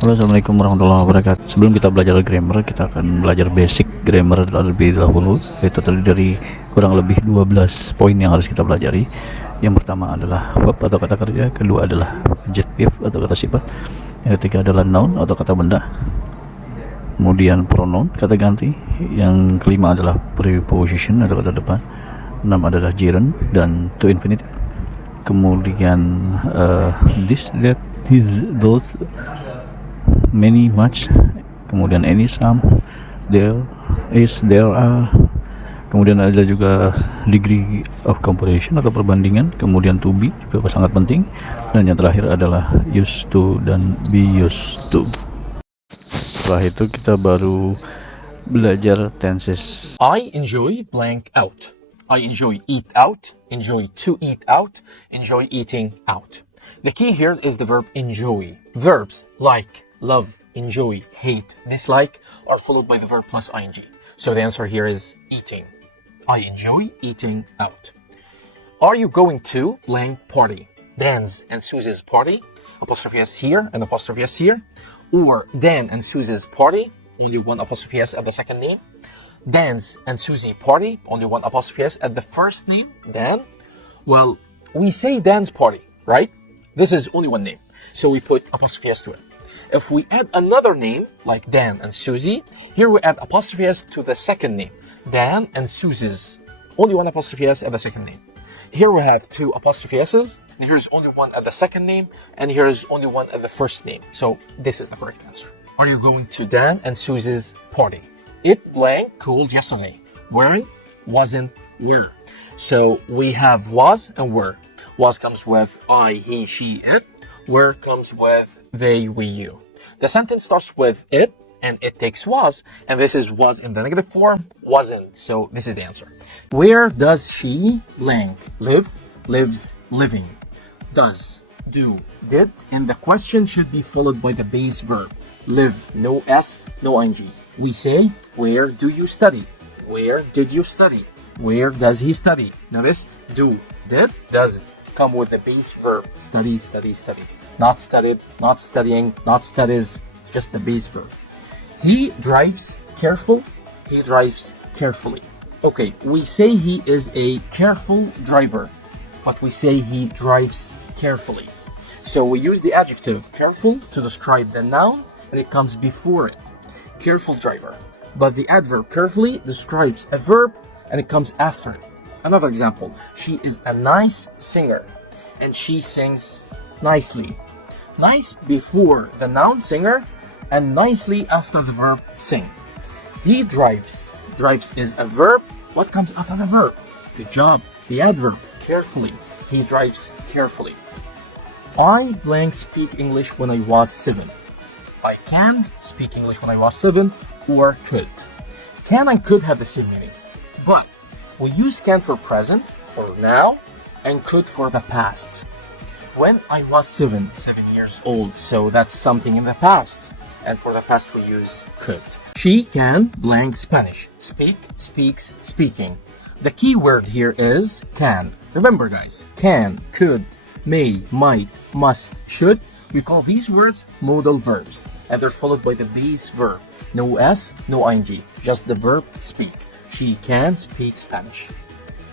Halo, assalamualaikum warahmatullahi wabarakatuh. Sebelum kita belajar grammar, kita akan belajar basic grammar terlebih dahulu, yaitu terdiri dari kurang lebih 12 poin yang harus kita pelajari. Yang pertama adalah verb atau kata kerja, kedua adalah adjective atau kata sifat, yang ketiga adalah noun atau kata benda, kemudian pronoun kata ganti, yang kelima adalah preposition atau kata depan, 6 adalah gerund dan to infinitive, kemudian this, that, his, those, many, much, kemudian any, some, there is, there are, kemudian ada juga degree of comparison atau perbandingan, kemudian to be juga sangat penting, dan yang terakhir adalah used to dan be used to. Setelah itu kita baru belajar tenses. I enjoy blank out. I enjoy eat out, enjoy to eat out, enjoy eating out. The key here is the verb enjoy. Verbs like, love, enjoy, hate, dislike are followed by the verb plus ing. So the answer here is eating. I enjoy eating out. Are you going to blank party? Dan's and Susie's party. Apostrophe S here and apostrophe S here. Or Dan and Susie's party. Only one apostrophe S at the second name. Dan's and Susie party. Only one apostrophe S at the first name. Dan. Well, we say Dan's party, right? This is only one name. So we put apostrophe S to it. If we add another name, like Dan and Susie, here we add apostrophe S to the second name. Dan and Susie's. Only one apostrophe S at the second name. Here we have two apostrophe S's, and here's only one at the second name, and here's only one at the first name. So this is the correct answer. Are you going to Dan and Susie's party? It blank cooled yesterday. Weren't, wasn't, were. So we have was and were. Was comes with I, he, she, it. Were comes with they, we, you. The sentence starts with it, and it takes was, and this is was in the negative form, wasn't. So this is the answer. Where does she blank live, lives, living? Does, do, did, and the question should be followed by the base verb. Live, no S, no ing. We say, where do you study? Where did you study? Where does he study? Notice, do, did, does come with the base verb. Study, study, study. Not studied, not studying, not studies, just the base verb. He drives careful, he drives carefully. Okay, we say he is a careful driver, but we say he drives carefully. So we use the adjective careful to describe the noun, and it comes before it. Careful driver. But the adverb carefully describes a verb, and it comes after it. Another example, she is a nice singer, and she sings nicely. Nice before the noun singer, and nicely after the verb sing. He drives. Drives is a verb. What comes after the verb? Good job. The adverb, carefully. He drives carefully. I blank speak English when I was 7. I can speak English when I was 7, or could. Can and could have the same meaning, but we use can for present, or now, and could for the past. When I was 7 years old, so that's something in the past. And for the past we use could. She can blank Spanish. Speak, speaks, speaking. The key word here is can. Remember guys, can, could, may, might, must, should. We call these words modal verbs, and they're followed by the base verb. No S, no ing, just the verb speak. She can speak Spanish.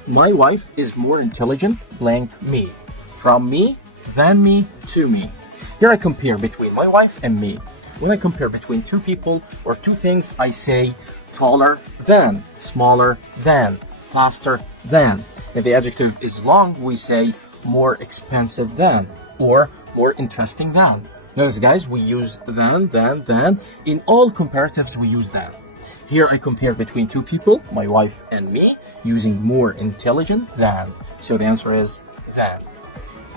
My wife is more intelligent blank me. From me, than me, to me. Here I compare between my wife and me. When I compare between two people or two things, I say taller than, smaller than, faster than. If the adjective is long, we say more expensive than, or more interesting than. Notice guys, we use than. In all comparatives, we use than. Here I compare between two people, my wife and me, using more intelligent than. So the answer is than.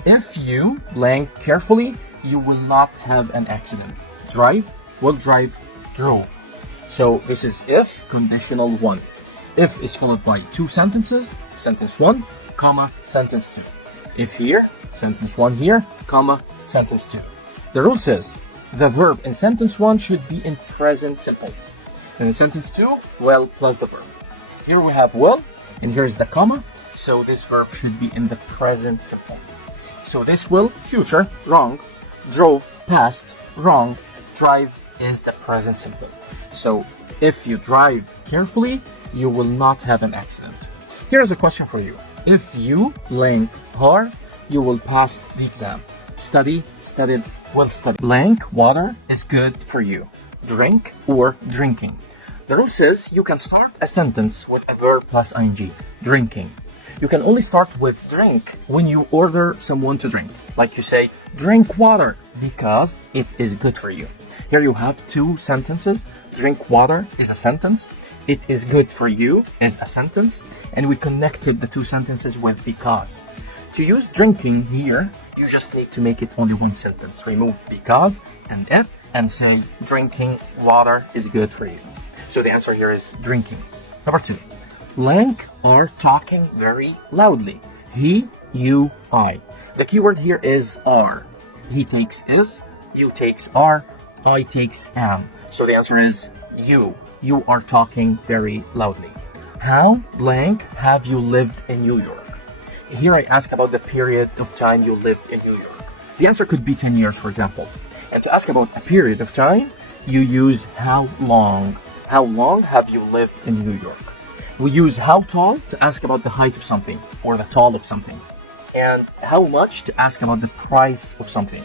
If you blank carefully, you will not have an accident. Drive, will drive, drove. So this is if, conditional 1. If is followed by two sentences, sentence 1, comma, sentence 2. If here, sentence 1 here, comma, sentence 2. The rule says, the verb in sentence 1 should be in present simple. And in sentence 2, will plus the verb. Here we have will, and here's the comma, so this verb should be in the present simple. So this will, future, wrong, drove, past, wrong, drive is the present simple. So if you drive carefully, you will not have an accident. Here's a question for you. If you blank hard, you will pass the exam. Study, studied, will study. Blank water is good for you. Drink or drinking. The rule says you can start a sentence with a verb plus ing. Drinking. You can only start with drink when you order someone to drink. Like you say, drink water because it is good for you. Here you have two sentences. Drink water is a sentence. It is good for you is a sentence. And we connected the two sentences with because. To use drinking here, you just need to make it only one sentence. Remove because and it and say drinking water is good for you. So the answer here is drinking. Number 2. Blank are talking very loudly. He, you, I. The keyword here is are. He takes is, you takes are, I takes am. So the answer is you. You are talking very loudly. How blank have you lived in New York? Here I ask about the period of time you lived in New York. The answer could be 10 years, for example. And to ask about a period of time, you use how long. How long have you lived in New York? We use how tall to ask about the height of something or the tall of something. And how much to ask about the price of something.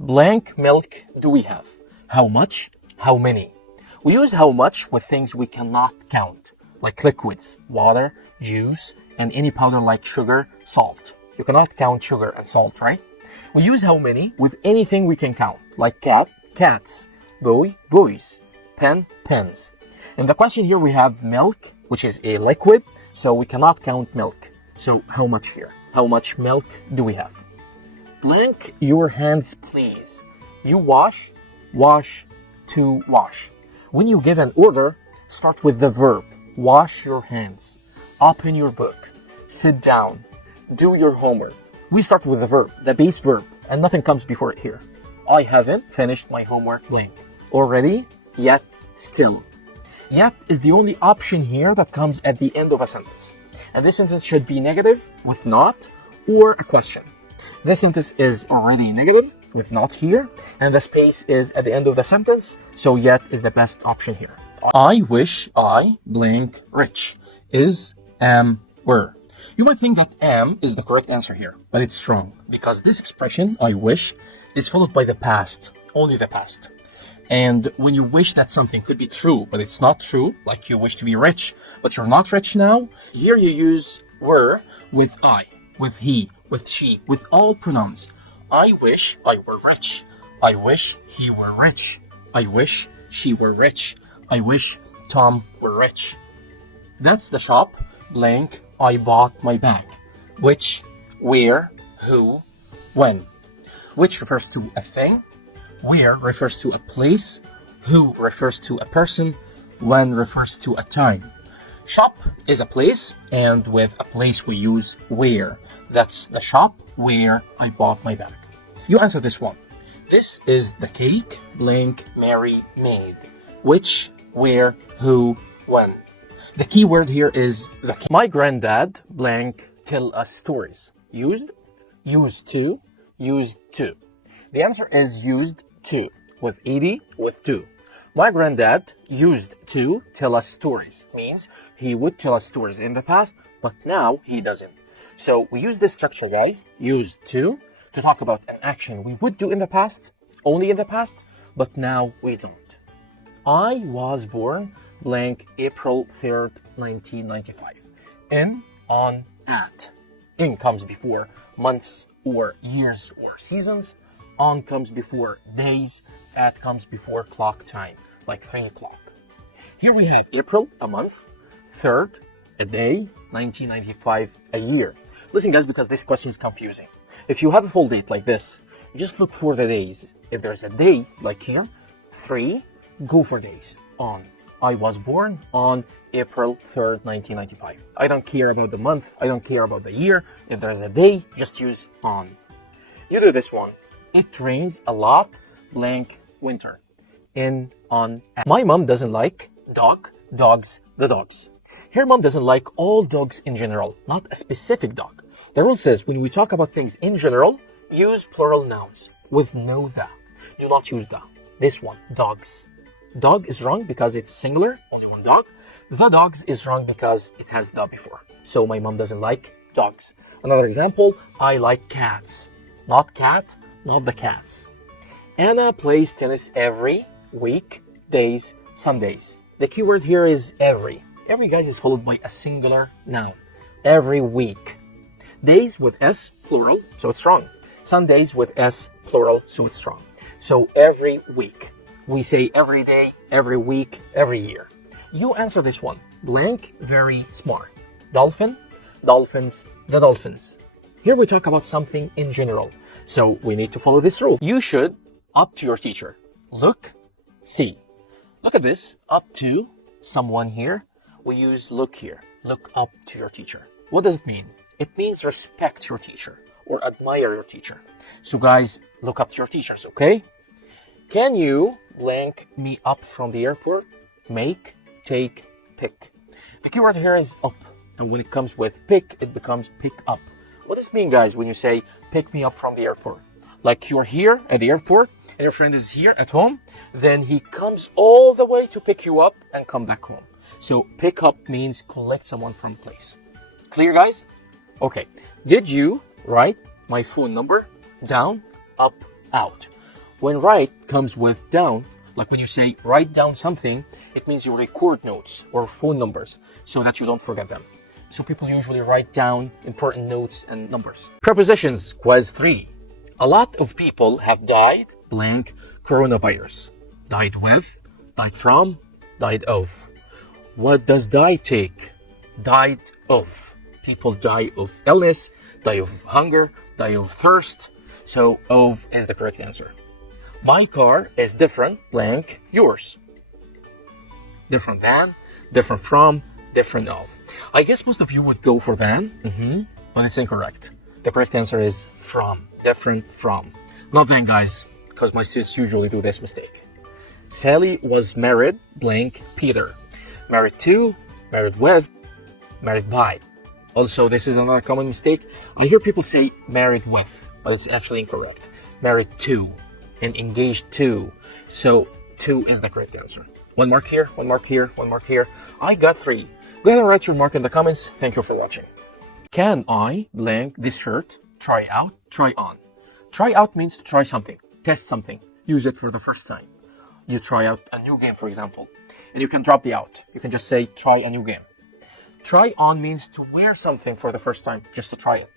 Blank milk do we have? How much? How many? We use how much with things we cannot count, like liquids, water, juice, and any powder like sugar, salt. You cannot count sugar and salt, right? We use how many with anything we can count, like cat, cats, boy, boys, pen, pens. In the question here we have milk, which is a liquid, so we cannot count milk. So how much here? How much milk do we have? Blank your hands, please. You wash, wash, to wash. When you give an order, start with the verb. Wash your hands. Open your book. Sit down. Do your homework. We start with the verb, the base verb, and nothing comes before it here. I haven't finished my homework blank. Already, yet, still. Yet is the only option here that comes at the end of a sentence. And this sentence should be negative with not or a question. This sentence is already negative with not here, and the space is at the end of the sentence, so yet is the best option here. I wish I blank rich is, am, were. You might think that am is the correct answer here, but it's wrong because this expression, I wish, is followed by the past, only the past. And when you wish that something could be true, but it's not true, like you wish to be rich, but you're not rich now, here you use were with I, with he, with she, with all pronouns. I wish I were rich. I wish he were rich. I wish she were rich. I wish Tom were rich. That's the shop, blank, I bought my bag. Which, where, who, when. Which refers to a thing. Where refers to a place. Who refers to a person. When refers to a time. Shop is a place, and with a place we use where. That's the shop where I bought my bag. You answer this one. This is the cake blank Mary made. Which, where, who, when. The key word here is the cake. My granddad blank tell us stories. Used, used to, used to. The answer is used to with ed with to. My granddad used to tell us stories. Means he would tell us stories in the past, but now he doesn't. So we use this structure, guys, used to talk about an action we would do in the past only in the past, but now we don't. I was born blank April 3rd, 1995. In, on, at. In comes before months or years or seasons. On comes before days. At comes before clock time, like 3 o'clock. Here we have April, a month. 3rd, a day. 1995, a year. Listen guys, because this question is confusing. If you have a full date like this, just look for the days. If there's a day, like here, 3, go for days. On. I was born on April 3rd, 1995. I don't care about the month. I don't care about the year. If there's a day, just use on. You do this one. It rains a lot, blank, winter. In, on, at. My mom doesn't like dog, dogs, the dogs. Her mom doesn't like all dogs in general, not a specific dog. The rule says when we talk about things in general, use plural nouns with no the. Do not use the. This one, dogs. Dog is wrong because it's singular, only one dog. The dogs is wrong because it has the before. So my mom doesn't like dogs. Another example, I like cats. Not cat, not the cats. Anna plays tennis every week, days, Sundays. The keyword here is every. Every, guys, is followed by a singular noun. Every week. Days with S, plural, so it's wrong. Sundays with S, plural, so it's wrong. So every week. We say every day, every week, every year. You answer this one. Blank, very smart. Dolphin, dolphins, the dolphins. Here we talk about something in general. So we need to follow this rule. You should up to your teacher. Look, see. Look at this. Up to someone here. We use look here. Look up to your teacher. What does it mean? It means respect your teacher or admire your teacher. So guys, look up to your teachers, okay? Can you blank me up from the airport? Make, take, pick. The keyword here is up. And when it comes with pick, it becomes pick up. What does it mean, guys, when you say pick me up from the airport? Like you're here at the airport and your friend is here at home, then he comes all the way to pick you up and come back home. So pick up means collect someone from place. Clear, guys? Okay. Did you write my phone number down, up, out? When write comes with down, like when you say write down something, it means you record notes or phone numbers so that you don't forget them. So people usually write down important notes and numbers. Prepositions, quiz 3. A lot of people have died, blank, coronavirus. Died with, died from, died of. What does die take? Died of. People die of illness, die of hunger, die of thirst. So of is the correct answer. My car is different, blank, yours. Different than, different from, different of. I guess most of you would go for than, but it's incorrect. The correct answer is from, different from. Not than, guys, because my students usually do this mistake. Sally was married, blank, Peter. Married to, married with, married by. Also, this is another common mistake. I hear people say married with, but it's actually incorrect. Married to and engaged to. So, to is the correct answer. One mark here, one mark here, one mark here. I got 3. Go ahead and write your mark in the comments. Thank you for watching. Can I blank this shirt? Try out, try on. Try out means to try something, test something, use it for the first time. You try out a new game, for example, and you can drop the out. You can just say try a new game. Try on means to wear something for the first time, just to try it.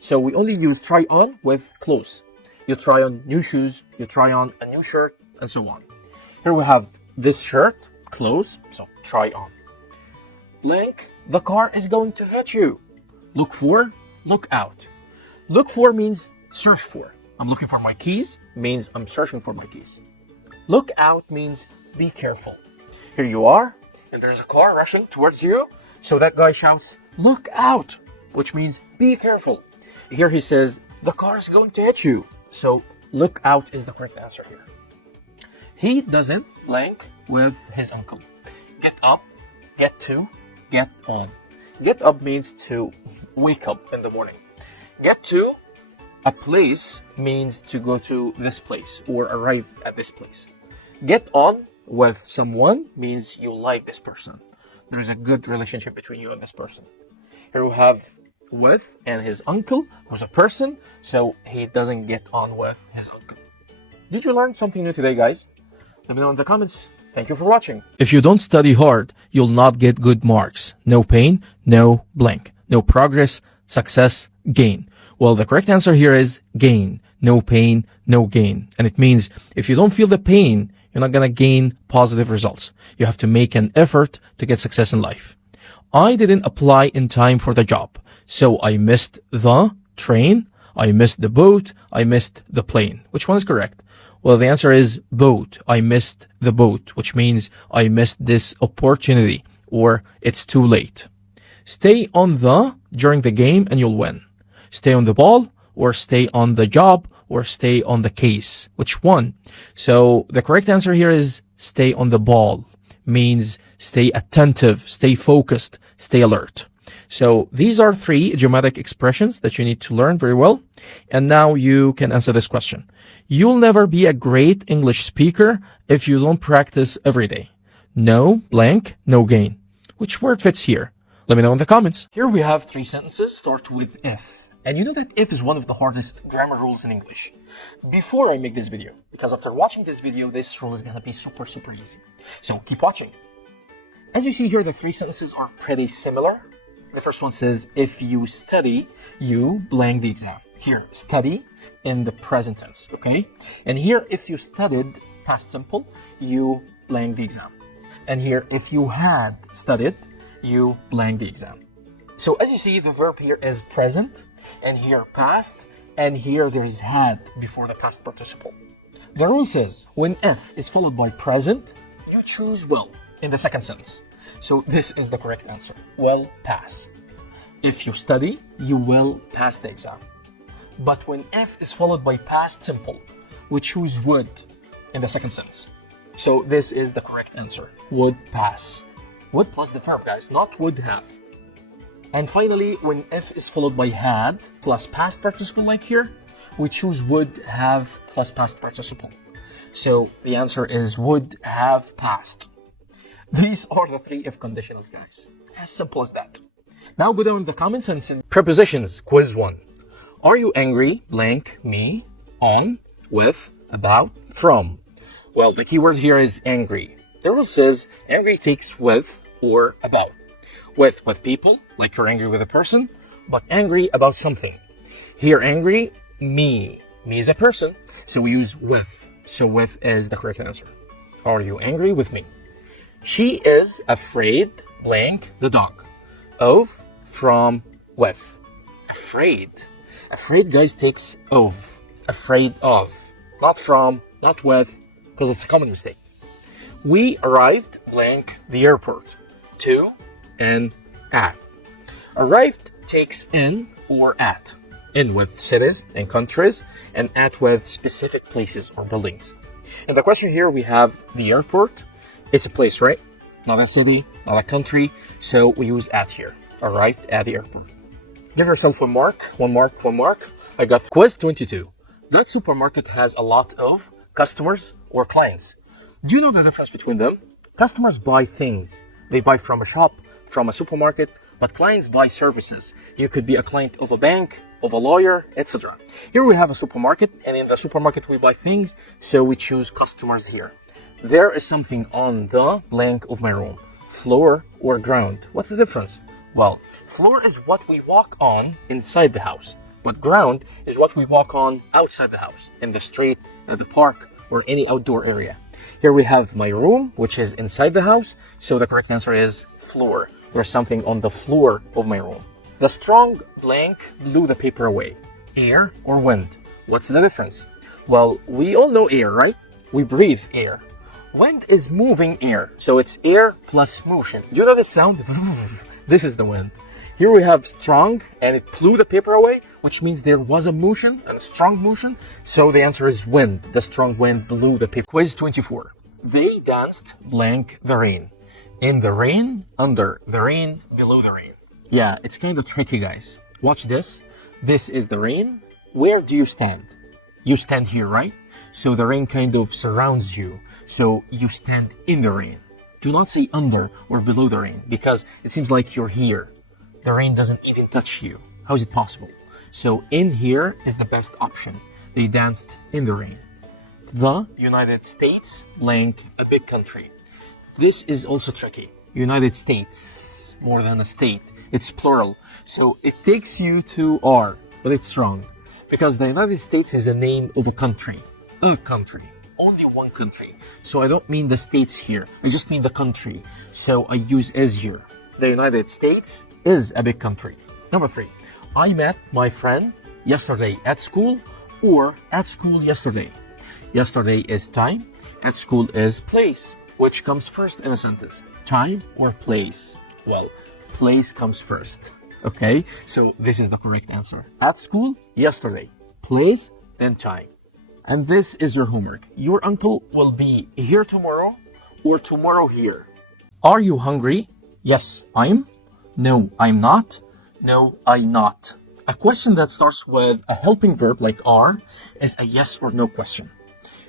So we only use try on with clothes. You try on new shoes, you try on a new shirt, and so on. Here we have this shirt, clothes, so try on. Blank, the car is going to hit you. Look for, look out. Look for means search for. I'm looking for my keys means I'm searching for my keys. Look out means be careful. Here you are, and there's a car rushing towards you. So that guy shouts, look out, which means be careful. Here he says, the car is going to hit you. So look out is the correct answer here. He doesn't blank with his uncle. Get up, get to, get on. Get up means to wake up in the morning. Get to a place means to go to this place or arrive at this place. Get on with someone means you like this person. There's a good relationship between you and this person. Here we have with and his uncle, who's a person, so he doesn't get on with his uncle. Did you learn something new today, guys? Let me know in the comments. Thank you for watching. If you don't study hard, you'll not get good marks. No pain, no blank. No progress, success, gain. Well, the correct answer here is gain. No pain, no gain. And it means if you don't feel the pain, you're not going to gain positive results. You have to make an effort to get success in life. I didn't apply in time for the job, so I missed the train, I missed the boat, I missed the plane. Which one is correct? Well, the answer is boat. I missed the boat, which means I missed this opportunity, or it's too late. Stay on the during the game and you'll win. Stay on the ball, or stay on the job, or stay on the case. Which one? So the correct answer here is stay on the ball. Means stay attentive, stay focused, stay alert. So these are 3 idiomatic expressions that you need to learn very well. And now you can answer this question. You'll never be a great English speaker if you don't practice every day. No blank, no gain. Which word fits here? Let me know in the comments. Here we have 3 sentences. Start with if. And you know that if is one of the hardest grammar rules in English. Before I make this video, because after watching this video, this rule is gonna be super easy. So keep watching. As you see here, the 3 sentences are pretty similar. The first one says, if you study, you blank the exam. Here, study in the present tense, okay? And here, if you studied, past simple, you blank the exam. And here, if you had studied, you blank the exam. So as you see, the verb here is present, and here past, and here there is had before the past participle. The rule says, when if is followed by present, you choose will in the second sentence. So this is the correct answer. Will pass. If you study, you will pass the exam. But when if is followed by past simple, we choose would in the second sentence. So this is the correct answer. Would pass. Would plus the verb, guys, not would have. And finally, when if is followed by had plus past participle like here, we choose would have plus past participle. So the answer is would have passed. These are the 3 if conditionals, guys. As simple as that. Now go down in the comments and send prepositions. Quiz 1. Are you angry? Blank me, on, with, about, from. Well, the keyword here is angry. The rule says angry takes with or about. With people, like you're angry with a person, but angry about something. Here, angry, me. Me is a person, so we use with. So with is the correct answer. Are you angry with me? She is afraid, blank, the dog. Of, from, with. Afraid. Afraid, guys, takes of. Afraid of. Not from, not with, because it's a common mistake. We arrived, blank, the airport. To and at. Arrived takes in or at. In with cities and countries, and at with specific places or buildings. And the question here, we have the airport. It's a place, right? Not a city, not a country, so we use at here. Arrived at the airport. Give yourself 1 mark, 1 mark, 1 mark. I got quiz 22. That supermarket has a lot of customers or clients. Do you know the difference between them? Customers buy things. They buy from a shop, from a supermarket, but clients buy services. You could be a client of a bank, of a lawyer, etc. Here we have a supermarket, and in the supermarket we buy things, so we choose customers here. There is something on the blank of my room. Floor or ground. What's the difference? Well, floor is what we walk on inside the house, but ground is what we walk on outside the house, in the street, at the park, or any outdoor area. Here we have my room, which is inside the house, so the correct answer is floor. There's something on the floor of my room. The strong blank blew the paper away. Air or wind? What's the difference? Well, we all know air, right? We breathe air. Wind is moving air, so it's air plus motion. Do you know this sound? This is the wind. Here we have strong, and it blew the paper away, which means there was a motion, and a strong motion, so the answer is wind. The strong wind blew the paper. Quiz 24. They danced blank the rain. In the rain, under the rain, below the rain. Yeah, it's kind of tricky, guys. Watch this. This is the rain. Where do you stand? You stand here, right? So the rain kind of surrounds you. So you stand in the rain. Do not say under or below the rain, because it seems like you're here. The rain doesn't even touch you. How is it possible? So in here is the best option. They danced in the rain. The United States blank a big country. This is also tricky. United States, more than a state. It's plural. So it takes you to R, but it's wrong. Because the United States is a name of a country. A country. Only one country. So I don't mean the states here. I just mean the country. So I use is here. The United States is a big country. Number 3. I met my friend yesterday at school or at school yesterday. Yesterday is time. At school is place. Which comes first in a sentence? Time or place? Well, place comes first. Okay, so this is the correct answer. At school, yesterday. Place, then time. And this is your homework. Your uncle will be here tomorrow or tomorrow here. Are you hungry? Yes, I'm. No, I'm not. No, I'm not. A question that starts with a helping verb like are is a yes or no question.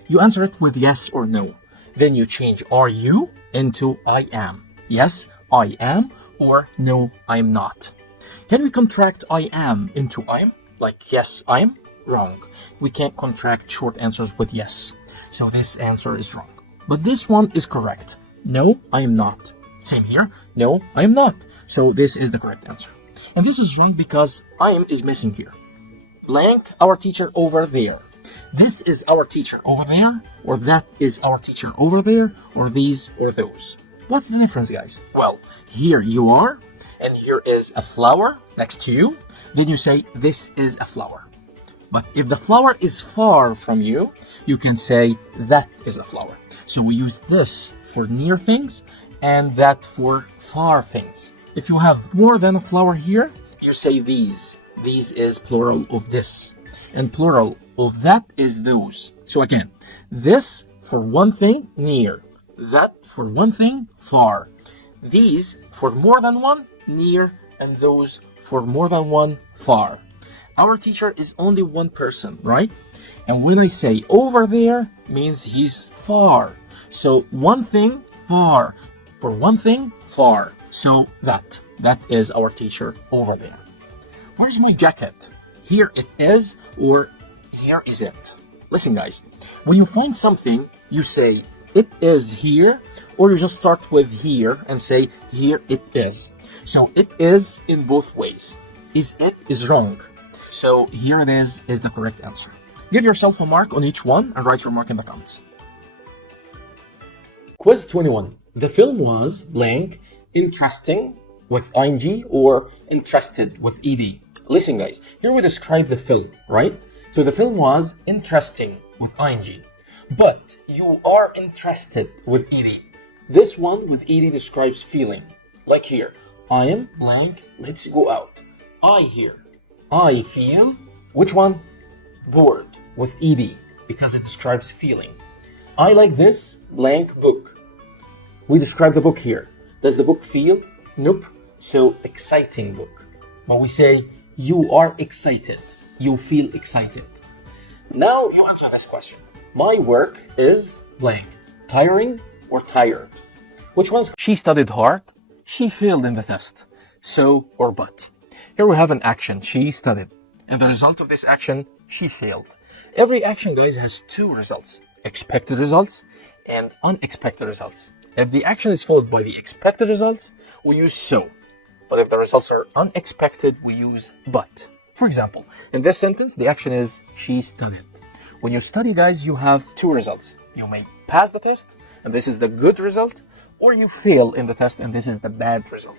You answer it with yes or no. Then you change are you into I am. Yes, I am, or no, I'm not. Can we contract I am into I'm? Like yes, I'm? Wrong. We can't contract short answers with yes. So this answer is wrong. But this one is correct. No, I am not. Same here. No, I am not. So this is the correct answer. And this is wrong because I am is missing here. Blank, our teacher over there. This is our teacher over there, or that is our teacher over there, or these or those. What's the difference, guys? Well, here you are, and here is a flower next to you. Then you say, this is a flower. But if the flower is far from you, you can say, that is a flower. So we use this for near things, and that for far things. If you have more than a flower here, you say these. These is plural of this. And plural of that is those. So again, this for one thing, near. That for one thing, far. These for more than one, near. And those for more than one, far. Our teacher is only one person, right? And when I say over there, means he's far. So one thing, far. For one thing, far. So that is our teacher over there. Where's my jacket? Here it is, or here is it. Listen, guys, when you find something, you say it is here, or you just start with here and say here it is. So it is in both ways. Is it is wrong. So here it is the correct answer. Give yourself a mark on each one and write your mark in the comments. Quiz 21. The film was blank, interesting with ing or interested with ed. Listen, guys, here we describe the film, right? So the film was interesting with ing, but you are interested with ed. This one with ed describes feeling. Like here, I am blank, let's go out. I hear, I feel, which one? Bored with ed, because it describes feeling. I like this blank book. We describe the book here. Does the book feel? Nope. So exciting book. But we say you are excited. You feel excited. Now you answer this question. My work is blank. Tiring or tired? Which one's? She studied hard. She failed in the test. So or but. Here we have an action. She studied. And the result of this action, she failed. Every action, guys, has two results. Expected results and unexpected results. If the action is followed by the expected results, we use so. But if the results are unexpected, we use but. For example, in this sentence, the action is she studied. When you study, guys, you have two results. You may pass the test, and this is the good result, or you fail in the test, and this is the bad result.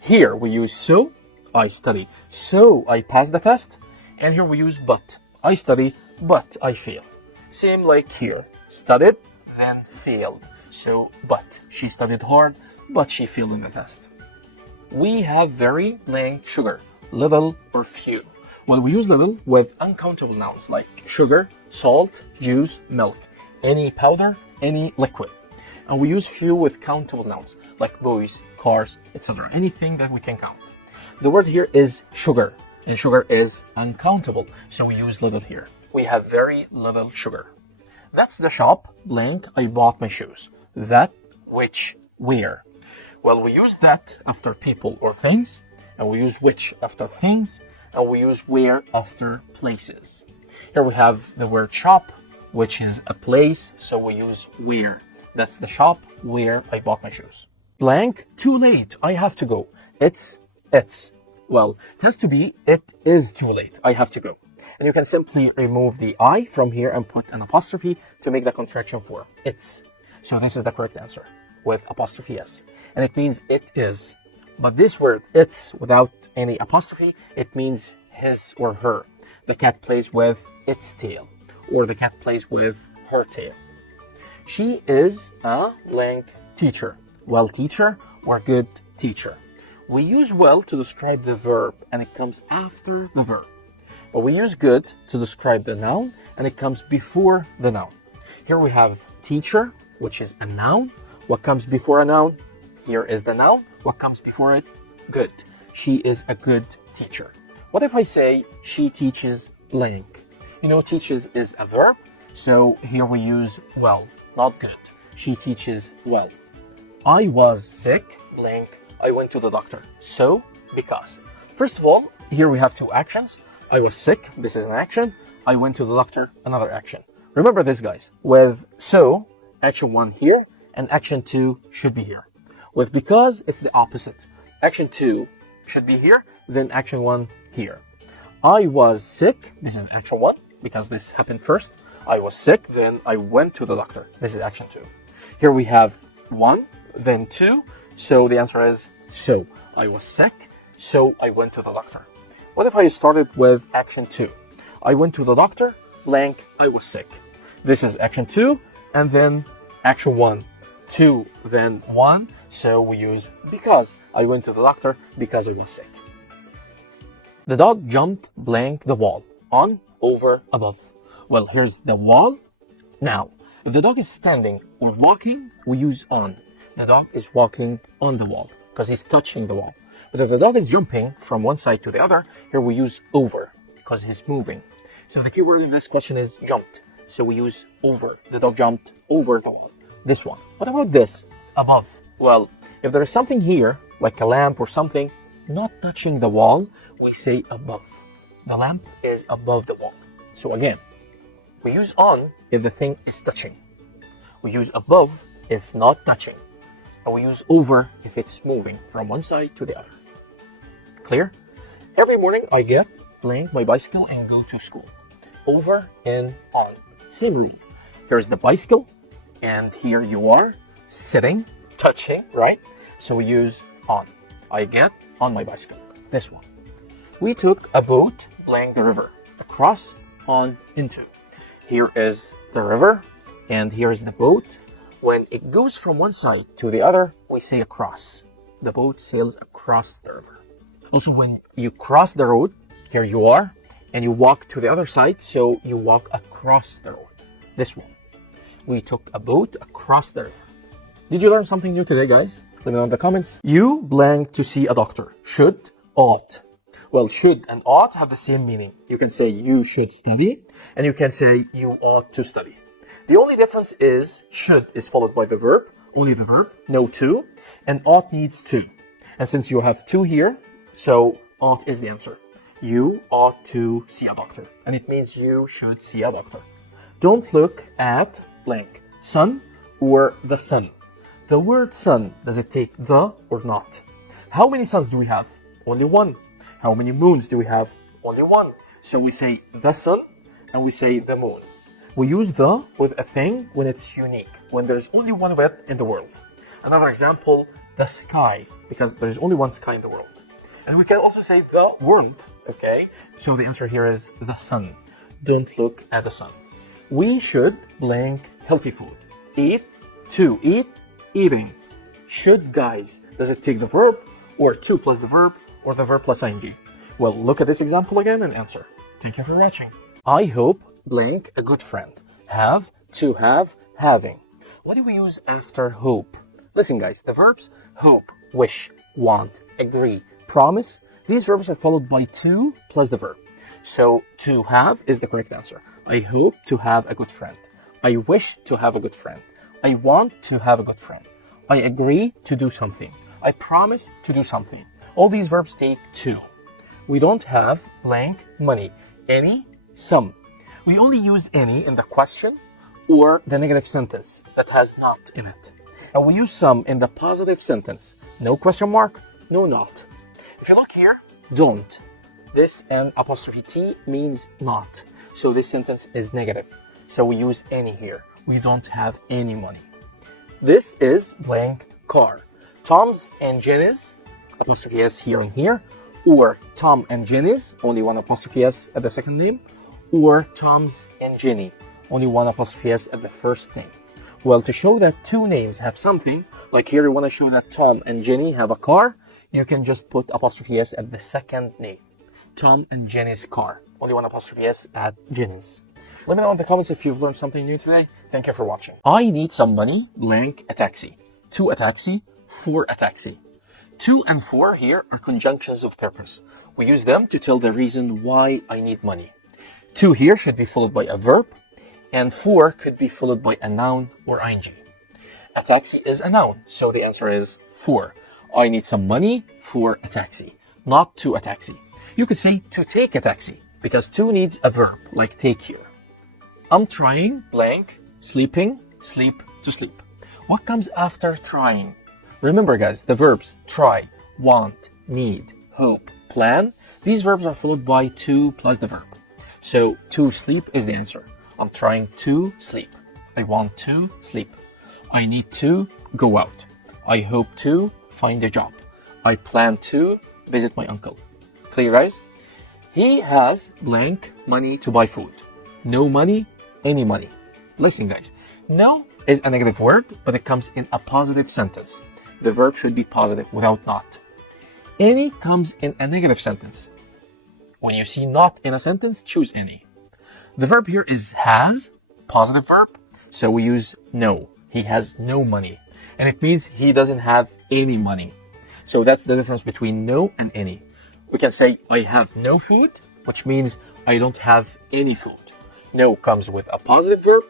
Here we use so, I study, so I pass the test, and here we use but. I study, but I fail. Same like here, studied, then failed. So, but she studied hard, but she failed in the test. We have very blank sugar, little or few. Well, we use little with uncountable nouns like sugar, salt, juice, milk, any powder, any liquid. And we use few with countable nouns like boys, cars, etc. Anything that we can count. The word here is sugar, and sugar is uncountable, so we use little here. We have very little sugar. That's the shop, blank, I bought my shoes. That, which, where. Well, we use that after people or things, and we use which after things, and we use where after places. Here we have the word shop, which is a place, so we use where. That's the shop where I bought my shoes. Blank, too late, I have to go. It's. Well, it has to be, it is too late, I have to go. And you can simply remove the I from here and put an apostrophe to make the contraction for it's. So this is the correct answer with apostrophe S. And it means it is. But this word, it's, without any apostrophe, it means his or her. The cat plays with its tail, or the cat plays with her tail. She is a blank teacher. Well teacher or good teacher. We use well to describe the verb and it comes after the verb. But we use good to describe the noun and it comes before the noun. Here we have teacher, which is a noun. What comes before a noun? Here is the noun. What comes before it? Good. She is a good teacher. What if I say she teaches blank? You know, teaches is a verb, so here we use well, not good. She teaches well. I was sick, blank. I went to the doctor. So, because. First of all, here we have two actions. I was sick, this is an action. I went to the doctor, another action. Remember this, guys. With so, action 1 here, and action 2 should be here. With because, it's the opposite. Action 2 should be here, then action 1 here. I was sick, this is action 1, because this happened first. I was sick, then I went to the doctor. This is action 2. Here we have 1, then 2, so the answer is so. I was sick, so I went to the doctor. What if I started with action 2? I went to the doctor, blank, I was sick. This is action 2, and then action 1, 2, then 1, so we use because. I went to the doctor because I was sick. The dog jumped blank the wall. On, over, above. Well, here's the wall. Now, if the dog is standing or walking, we use on. The dog is walking on the wall because he's touching the wall. But if the dog is jumping from one side to the other, here we use over because he's moving. So the key word in this question is jumped. So we use over. The dog jumped over the wall. This one. What about this? Above. Well, if there is something here, like a lamp or something, not touching the wall, we say above. The lamp is above the wall. So again, we use on if the thing is touching. We use above if not touching. And we use over if it's moving from one side to the other. Clear? Every morning I get blank my bicycle and go to school. Over and on. Same rule. Here's the bicycle and here you are sitting, touching, right? So we use on. I get on my bicycle. This one. We took a boat blank the river. Across, on, into. Here is the river and here is the boat. When it goes from one side to the other, we say across. The boat sails across the river. Also, when you cross the road, here you are, and you walk to the other side, so you walk across the road. This one. We took a boat across the river. Did you learn something new today, guys? Let me know in the comments. You blank to see a doctor. Should, ought. Well, should and ought have the same meaning. You can say you should study, and you can say you ought to study. The only difference is should is followed by the verb, only the verb, no to, and ought needs to. And since you have to here, so ought is the answer. You ought to see a doctor, and it means you should see a doctor. Don't look at blank, sun or the sun. The word sun, does it take the or not? How many suns do we have? Only one. How many moons do we have? Only one. So we say the sun and we say the moon. We use the with a thing when it's unique, when there's only one of it in the world. Another example, the sky, because there's only one sky in the world. And we can also say the world, okay? So the answer here is the sun. Don't look at the sun. We should blank healthy food. Eat, to eat, eating. Should, guys, does it take the verb or to plus the verb or the verb plus ing? Well, look at this example again and answer. Thank you for watching. I hope blank a good friend. Have, to have, having. What do we use after hope? Listen, guys, the verbs hope, wish, want, agree, promise. These verbs are followed by to plus the verb. So to have is the correct answer. I hope to have a good friend. I wish to have a good friend. I want to have a good friend. I agree to do something. I promise to do something. All these verbs take to. We don't have blank money. Any, some. We only use any in the question or the negative sentence that has not in it. And we use some in the positive sentence. No question mark, no not. If you look here, don't. This and apostrophe T means not. So this sentence is negative. So we use any here. We don't have any money. This is blank car. Tom's and Jenny's, apostrophe S here and here. Or Tom and Jenny's, only one apostrophe S at the second name. Or Tom's and Jenny, only one apostrophe S at the first name. Well, to show that two names have something, like here you want to show that Tom and Jenny have a car, you can just put apostrophe S at the second name. Tom and Jenny's car. Only one apostrophe S at Jenny's. Let me know in the comments if you've learned something new today. Thank you for watching. I need some money, blank a taxi. To a taxi, for a taxi. To and for here are conjunctions of purpose. We use them to tell the reason why I need money. To here should be followed by a verb, and for could be followed by a noun or ing. A taxi is a noun, so the answer is for. I need some money for a taxi, not to a taxi. You could say to take a taxi, because to needs a verb, like take here. I'm trying, blank, sleeping, sleep, to sleep. What comes after trying? Remember guys, the verbs try, want, need, hope, plan, these verbs are followed by to plus the verb. So to sleep is the answer. I'm trying to sleep. I want to sleep. I need to go out. I hope to find a job. I plan to visit my uncle. Clear guys? He has blank money to buy food. No money, any money. Listen guys, no is a negative word, but it comes in a positive sentence. The verb should be positive without not. Any comes in a negative sentence. When you see not in a sentence, choose any. The verb here is has, positive verb, so we use no. He has no money, and it means he doesn't have any money. So that's the difference between no and any. We can say I have no food, which means I don't have any food. No comes with a positive verb,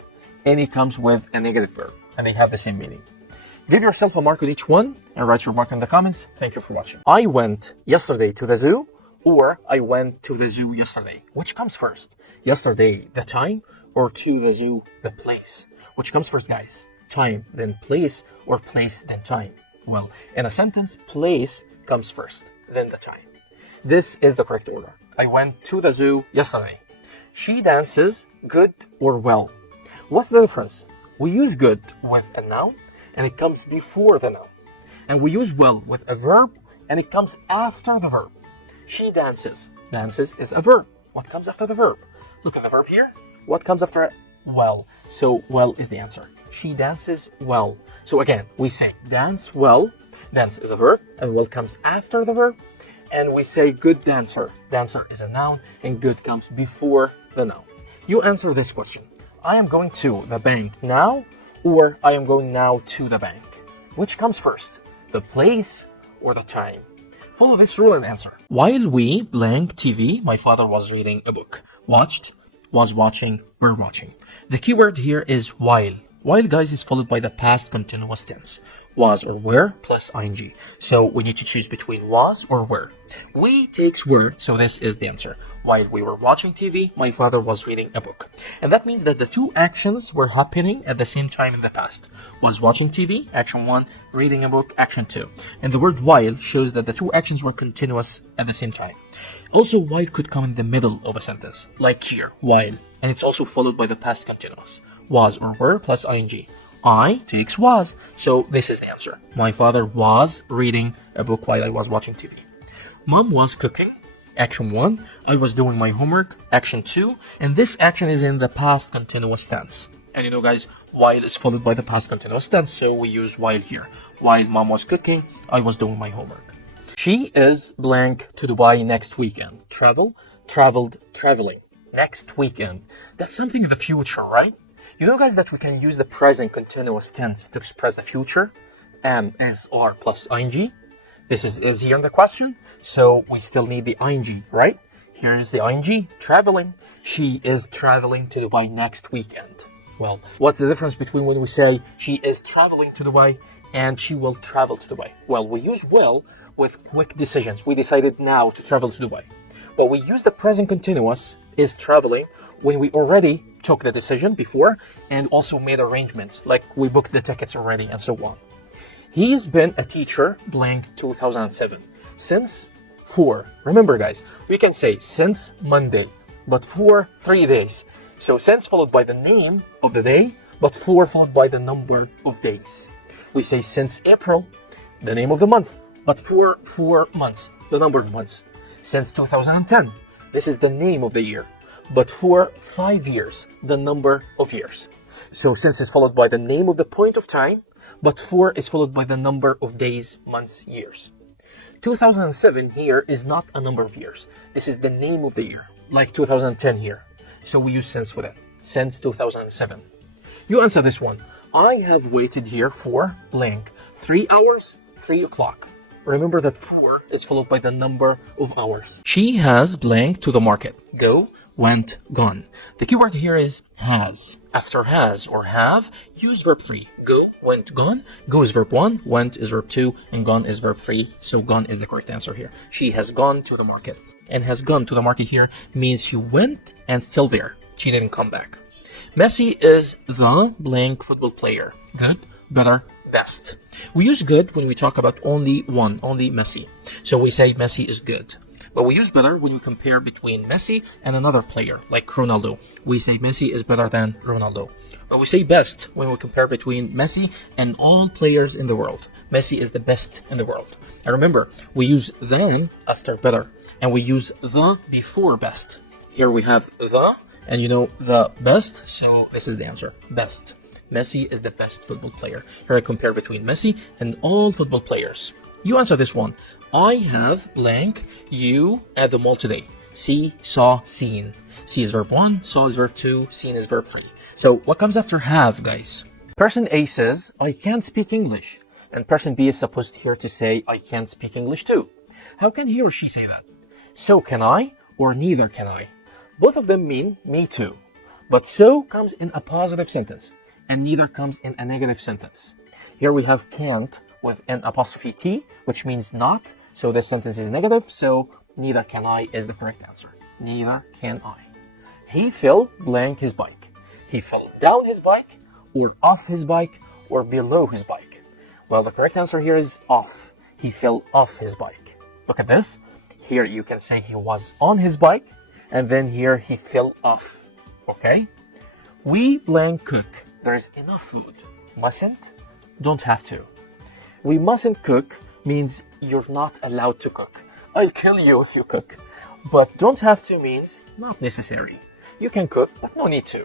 any comes with a negative verb, and they have the same meaning. Give yourself a mark on each one and write your mark in the comments. Thank you for watching. I went yesterday to the zoo, or I went to the zoo yesterday. Which comes first? Yesterday, the time, or to the zoo, the place? Which comes first, guys? Time, then place, or place, then time? Well, in a sentence, place comes first, then the time. This is the correct order. I went to the zoo yesterday. She dances good or well. What's the difference? We use good with a noun, and it comes before the noun. And we use well with a verb, and it comes after the verb. She dances. Dances is a verb. What comes after the verb? Look at the verb here. What comes after it? Well. So well is the answer. She dances well. So again, we say dance well. Dance is a verb, and well comes after the verb. And we say good dancer. Dancer is a noun, and good comes before the noun. You answer this question. I am going to the bank now, or I am going now to the bank. Which comes first? The place or the time? Follow this rule and answer. While we blank TV, my father was reading a book. Watched, was watching, were watching. The key word here is while. While, guys, is followed by the past continuous tense. Was or were plus ing. So we need to choose between was or were. We takes were, so this is the answer. While we were watching TV, my father was reading a book. And that means that the two actions were happening at the same time in the past. Was watching TV, action 1, reading a book, action 2. And the word while shows that the two actions were continuous at the same time. Also, while could come in the middle of a sentence, like here, while. And it's also followed by the past continuous. Was or were plus ing. I takes was, so this is the answer. My father was reading a book while I was watching TV. Mom was cooking, action 1. I was doing my homework, action 2. And this action is in the past continuous tense. And you know guys, while is followed by the past continuous tense, so we use while here. While mom was cooking, I was doing my homework. She is blank to Dubai next weekend. Travel, traveled, traveling. Next weekend. That's something in the future, right? You know guys that we can use the present continuous tense to express the future. Am, is, are plus ing. This is here in the question, so we still need the ing, right? Here is the ing, traveling. She is traveling to Dubai next weekend. Well, what's the difference between when we say she is traveling to Dubai and she will travel to Dubai? Well, we use will with quick decisions. We decided now to travel to Dubai. But we use the present continuous, is traveling, when we already took the decision before and also made arrangements, like we booked the tickets already and so on. He's been a teacher blank 2007 since 4. Remember guys, we can say since Monday, but for 3 days. So since followed by the name of the day, but 4 followed by the number of days. We say since April, the name of the month, but for 4 months, the number of months. Since 2010, this is the name of the year, but for 5 years, the number of years. So since is followed by the name of the point of time, but 4 is followed by the number of days, months, years. 2007 here is not a number of years. This is the name of the year, like 2010 here. So we use since with it, since 2007. You answer this one. I have waited here for blank 3 hours, 3 o'clock. Remember that 4 is followed by the number of hours. She has blank to the market. Go, went, gone. The keyword here is has. After has or have, use verb 3. Go, went, gone. Go is verb 1, went is verb 2, and gone is verb 3. So gone is the correct answer here. She has gone to the market. And has gone to the market here means she went and still there. She didn't come back. Messi is the blank football player. Good, better, best. We use good when we talk about only one, only Messi. So we say Messi is good. But we use better when we compare between Messi and another player, like Ronaldo. We say Messi is better than Ronaldo. But we say best when we compare between Messi and all players in the world. Messi is the best in the world. And remember, we use than after better, and we use the before best. Here we have the, and you know the best, so this is the answer, best. Messi is the best football player. Here I compare between Messi and all football players. You answer this one. I have blank you at the mall today. See, saw, seen. See is verb 1, saw is verb 2, seen is verb 3. So what comes after have, guys? Person A says, I can't speak English. And person B is supposed here to say, I can't speak English too. How can he or she say that? So can I or neither can I? Both of them mean me too. But so comes in a positive sentence, and neither comes in a negative sentence. Here we have can't with an apostrophe T, which means not. So this sentence is negative, so neither can I is the correct answer. Neither can I. He fell blank his bike. He fell down his bike, or off his bike, or below his bike. Well, the correct answer here is off. He fell off his bike. Look at this. Here you can say he was on his bike, and then here he fell off. Okay? We blank cook. There is enough food. Mustn't, don't have to. We mustn't cook means you're not allowed to cook. I'll kill you if you cook. But don't have to means not necessary. You can cook, but no need to.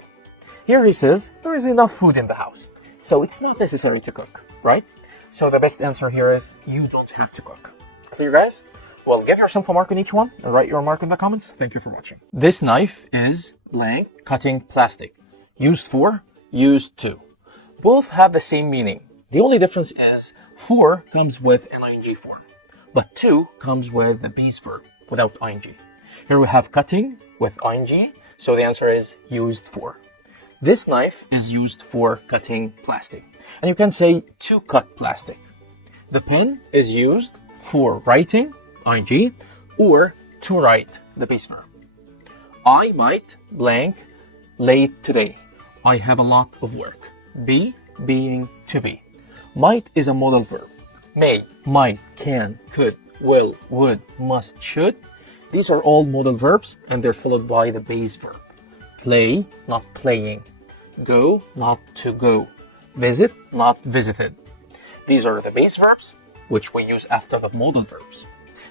Here he says there is enough food in the house. So it's not necessary to cook, right? So the best answer here is you don't have to cook. Clear, guys? Well, give yourself a mark on each one and write your mark in the comments. Thank you for watching. This knife is blank cutting plastic. Used for, used to. Both have the same meaning. The only difference is for comes with an ing form, but to comes with the base verb without ing. Here we have cutting with ing, so the answer is used for. This knife is used for cutting plastic. And you can say to cut plastic. The pen is used for writing, ing, or to write, the base verb. I might blank late today. I have a lot of work. Be, being, to be. Might is a modal verb. May, might, can, could, will, would, must, should. These are all modal verbs and they're followed by the base verb. Play, not playing. Go, not to go. Visit, not visited. These are the base verbs which we use after the modal verbs.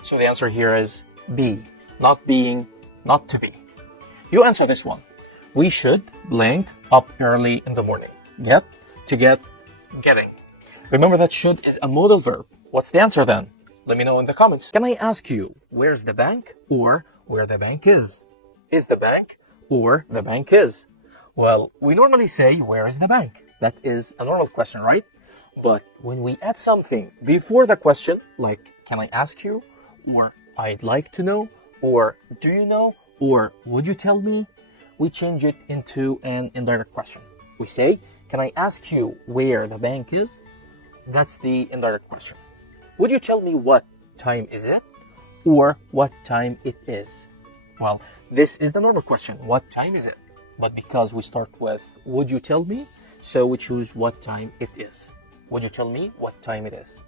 So the answer here is be, not being, not to be. You answer this one. We should blank up early in the morning. Get, to get, getting. Remember that should is a modal verb. What's the answer then? Let me know in the comments. Can I ask you, where's the bank or where the bank is? Is the bank or the bank is? Well, we normally say, where is the bank? That is a normal question, right? But when we add something before the question, like, can I ask you? Or I'd like to know? Or do you know? Or would you tell me? We change it into an indirect question. We say, can I ask you where the bank is? That's the indirect question. Would you tell me what time is it? Or what time it is? Well, this is the normal question. What time is it? but because we start with would you tell me, so we choose what time it is. Would you tell me what time it is?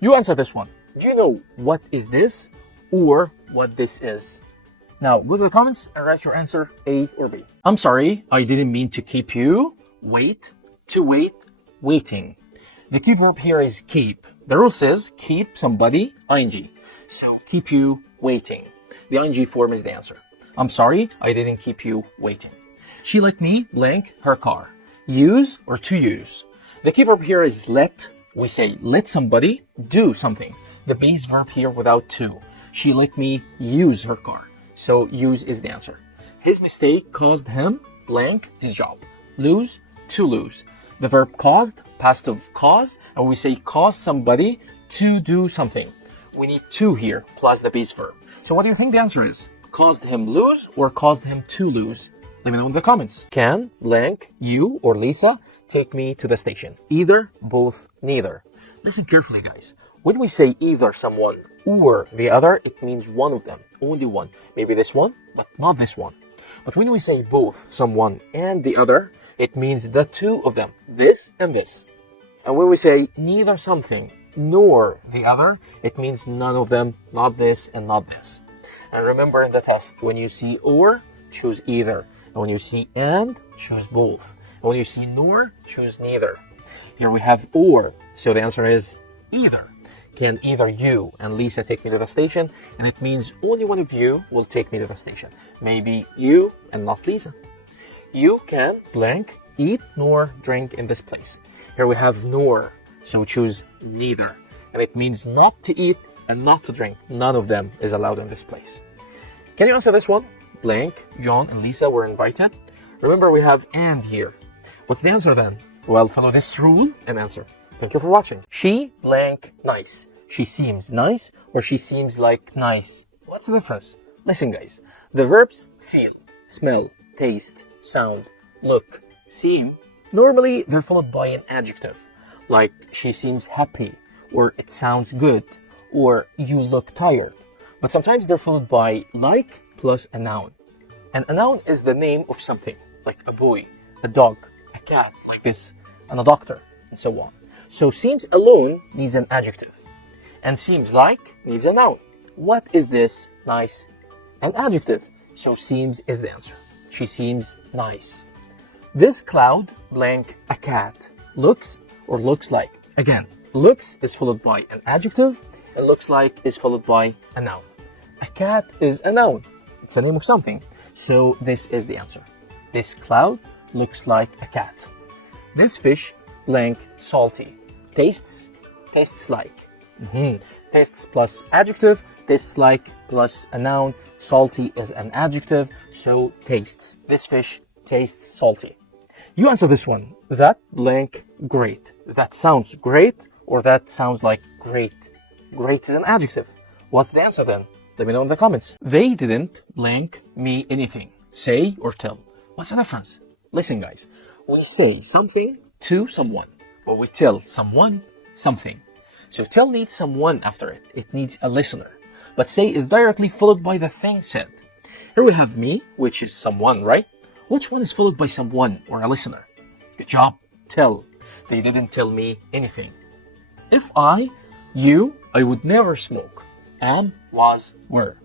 You answer this one. Do you know what is this or what this is? Now, go to the comments and write your answer, A or B. I'm sorry, I didn't mean to keep you. Wait, to wait, waiting. The key verb here is keep. The rule says keep somebody, ing. So keep you waiting. The ing form is the answer. I'm sorry, I didn't keep you waiting. She let me blank her car. Use or to use. The key verb here is let. We say let somebody do something. The base verb here without to. She let me use her car. So use is the answer. His mistake caused him blank his job. Lose, to lose. The verb caused, past of cause, and we say cause somebody to do something. We need to here, plus the base verb. So what do you think the answer is? Caused him lose or caused him to lose? Let me know in the comments. Can blank you or Lisa take me to the station? Either, both, neither. Listen carefully, guys. When we say either someone or the other, it means one of them, only one. Maybe this one, but not this one. But when we say both someone and the other, it means the two of them, this and this. And when we say neither something nor the other, it means none of them, not this and not this. And remember in the test, when you see or, choose either. And when you see and, choose both. And when you see nor, choose neither. Here we have or, so the answer is either. Can either you and Lisa take me to the station? And it means only one of you will take me to the station. Maybe you and not Lisa. You can blank eat nor drink in this place. Here we have nor, so choose neither. And it means not to eat and not to drink. None of them is allowed in this place. Can you answer this one? Blank, John and Lisa were invited. Remember we have and here. What's the answer then? Well, follow this rule and answer. Thank you for watching. She blank nice. She seems nice or she seems like nice. What's the difference? Listen guys, the verbs feel, smell, taste, sound, look, seem, normally they're followed by an adjective. Like she seems happy or it sounds good or you look tired. But sometimes they're followed by like plus a noun. And a noun is the name of something, like a boy, a dog, a cat, like this, and a doctor, and so on. So seems alone needs an adjective. And seems like needs a noun. What is this? Nice. An adjective. So seems is the answer. She seems nice. This cloud blank a cat. Looks or looks like. Again, looks is followed by an adjective and looks like is followed by a noun. A cat is a noun. It's the name of something. So this is the answer. This cloud looks like a cat. This fish blank salty. Tastes like. Tastes plus adjective, tastes like plus a noun. Salty is an adjective, so tastes. This fish tastes salty. You answer this one. That blank great. That sounds great or that sounds like great. Great is an adjective. What's the answer then? Let me know in the comments. They didn't blank me anything. Say or tell. What's the difference? Listen guys, we say something to someone, but we tell someone something. So tell needs someone after it. It needs a listener. But say is directly followed by the thing said. Here we have me, which is someone, right? Which one is followed by someone or a listener? Good job. Tell. They didn't tell me anything. If you, I would never smoke. Am, was, were.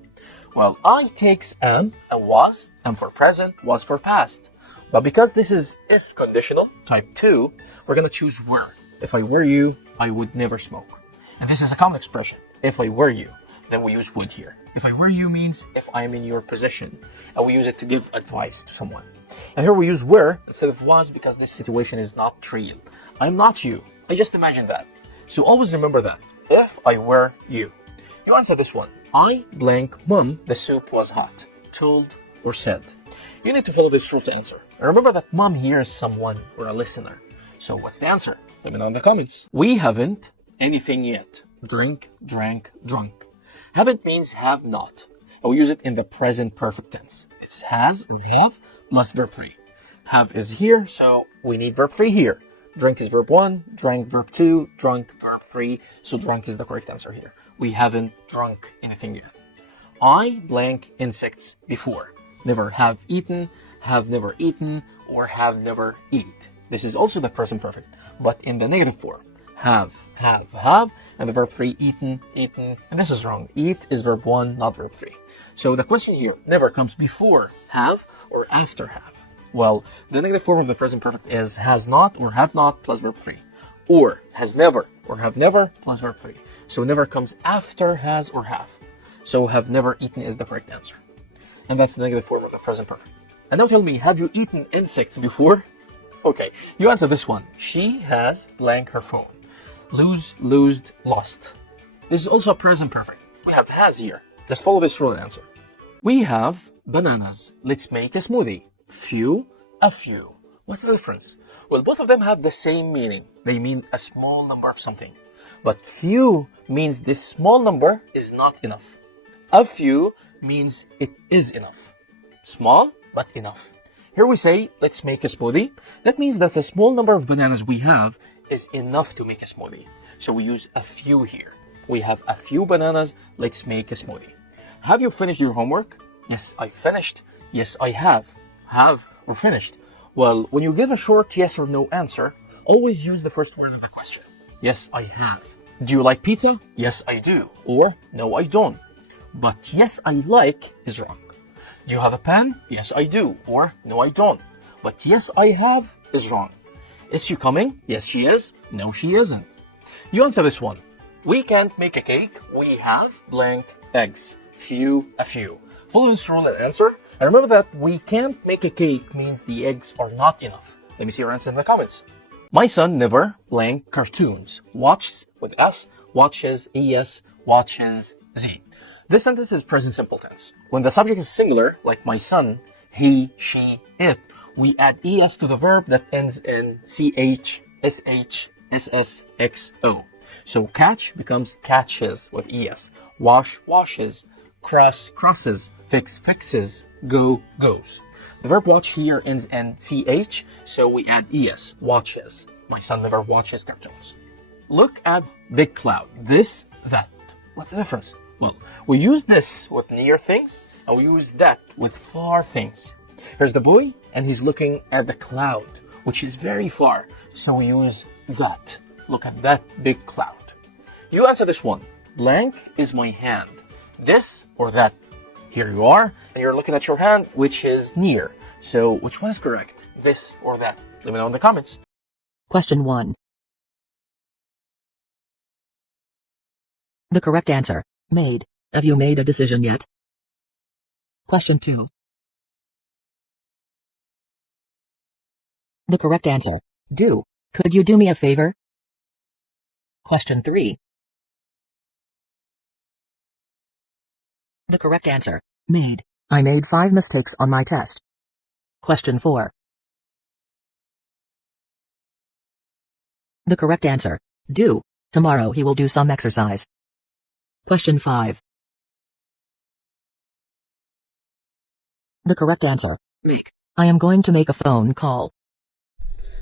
Well, I takes am and was, and for present, was for past. But because this is if conditional, type 2, we're going to choose were. If I were you, I would never smoke. And this is a common expression. If I were you, then we use would here. If I were you means if I'm in your position. And we use it to give advice to someone. And here we use were instead of was because this situation is not real. I'm not you. I just imagine that. So always remember that. If I were you. You answer this one. I blank mum, the soup was hot. Told or said. You need to follow this rule to answer. And remember that mom here is someone or a listener. So what's the answer? Let me know in the comments. We haven't anything yet. Drink, drank, drunk. Haven't means have not. And we use it in the present perfect tense. It's has or have plus verb 3. Have is here, so we need verb 3 here. Drink is verb 1, drank verb 2, drunk verb 3. So drunk is the correct answer here. We haven't drunk anything yet. I blank insects before. Never have eaten, have never eaten, or have never eat. This is also the present perfect, but in the negative form. Have, and the verb 3, eaten, eaten. And this is wrong. Eat is verb 1, not verb 3. So the question here never comes before have or after have. Well, the negative form of the present perfect is has not or have not plus verb 3. Or has never or have never plus verb 3. So never comes after has or have. So have never eaten is the correct answer. And that's the negative form of the present perfect. And now tell me, have you eaten insects before? Okay, you answer this one. She has blank her phone. Lose, lost, lost. This is also a present perfect. We have has here. Let's follow this rule and answer. We have bananas. Let's make a smoothie. Few, a few. What's the difference? Well, both of them have the same meaning. They mean a small number of something. But few means this small number is not enough. A few means it is enough. Small, but enough. Here we say, let's make a smoothie. That means that the small number of bananas we have is enough to make a smoothie. So we use a few here. We have a few bananas. Let's make a smoothie. Have you finished your homework? Yes, I finished. Yes, I have. Have or finished. Well, when you give a short yes or no answer, always use the first word of the question. Yes, I have. Do you like pizza? Yes, I do. Or no, I don't. But yes, I like is wrong. Do you have a pen? Yes, I do. Or no, I don't. But yes, I have is wrong. Is she coming? Yes, she is. No, she isn't. You answer this one. We can't make a cake. We have blank eggs. Few, a few. Follow this rule and answer. And remember that we can't make a cake means the eggs are not enough. Let me see your answer in the comments. My son never blank cartoons. Watches with S, watches ES, watches Z. This sentence is present simple tense. When the subject is singular, like my son, he, she, it, we add ES to the verb that ends in CH, SH, SS, XO. So catch becomes catches with ES. Wash, washes. Cross, crosses. Fix, fixes. Go, goes. The verb watch here ends in CH, so we add ES. Watches. My son never watches cartoons. Look at big cloud. This, that. What's the difference? Well, we use this with near things, and we use that with far things. Here's the boy, and he's looking at the cloud, which is very far. So we use that. Look at that big cloud. You answer this one. Blank is my hand. This or that. Here you are, and you're looking at your hand, which is near. So which one is correct? This or that? Let me know in the comments. Question 1. The correct answer. Made. Have you made a decision yet? Question 2. The correct answer. Do. Could you do me a favor? Question 3. The correct answer. Made. I made 5 mistakes on my test. Question 4. The correct answer. Do. Tomorrow he will do some exercise. Question 5. The correct answer. Make. I am going to make a phone call.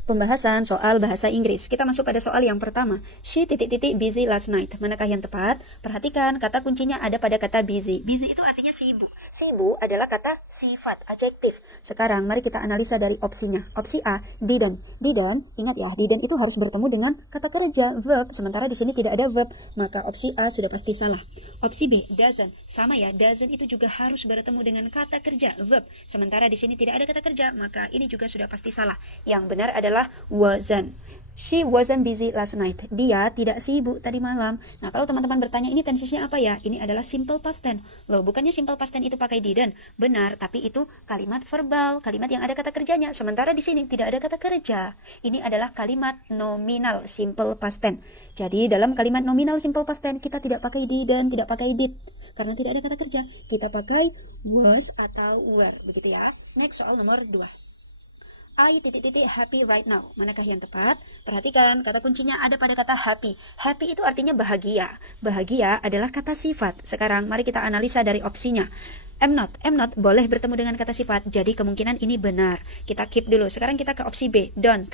Pembahasan soal bahasa Inggris. Kita masuk pada soal yang pertama. She busy last night. Manakah yang tepat? Perhatikan kata kuncinya ada pada kata busy. Busy itu artinya sibuk. Sibuk adalah kata sifat, adjektif. Sekarang mari kita analisa dari opsinya. Opsi A, didn't. Didn't, ingat ya, didn't itu harus bertemu dengan kata kerja, verb. Sementara di sini tidak ada verb, maka opsi A sudah pasti salah. Opsi B, doesn't. Sama ya, doesn't itu juga harus bertemu dengan kata kerja, verb. Sementara di sini tidak ada kata kerja, maka ini juga sudah pasti salah. Yang benar adalah wasn't. She wasn't busy last night. Dia tidak sibuk tadi malam. Nah, kalau teman-teman bertanya ini tensesnya apa ya? Ini adalah simple past tense. Loh, bukannya simple past tense itu pakai didn't? Benar, tapi itu kalimat verbal, kalimat yang ada kata kerjanya. Sementara di sini tidak ada kata kerja. Ini adalah kalimat nominal simple past tense. Jadi, dalam kalimat nominal simple past tense kita tidak pakai didn't, tidak pakai did. Karena tidak ada kata kerja. Kita pakai was atau were. Begitu ya. Next, soal nomor 2. I happy right now. Manakah yang tepat? Perhatikan, kata kuncinya ada pada kata happy. Happy itu artinya bahagia. Bahagia adalah kata sifat. Sekarang mari kita analisa dari opsinya. am not boleh bertemu dengan kata sifat. Jadi kemungkinan ini benar. Kita keep dulu. Sekarang kita ke opsi B. Don't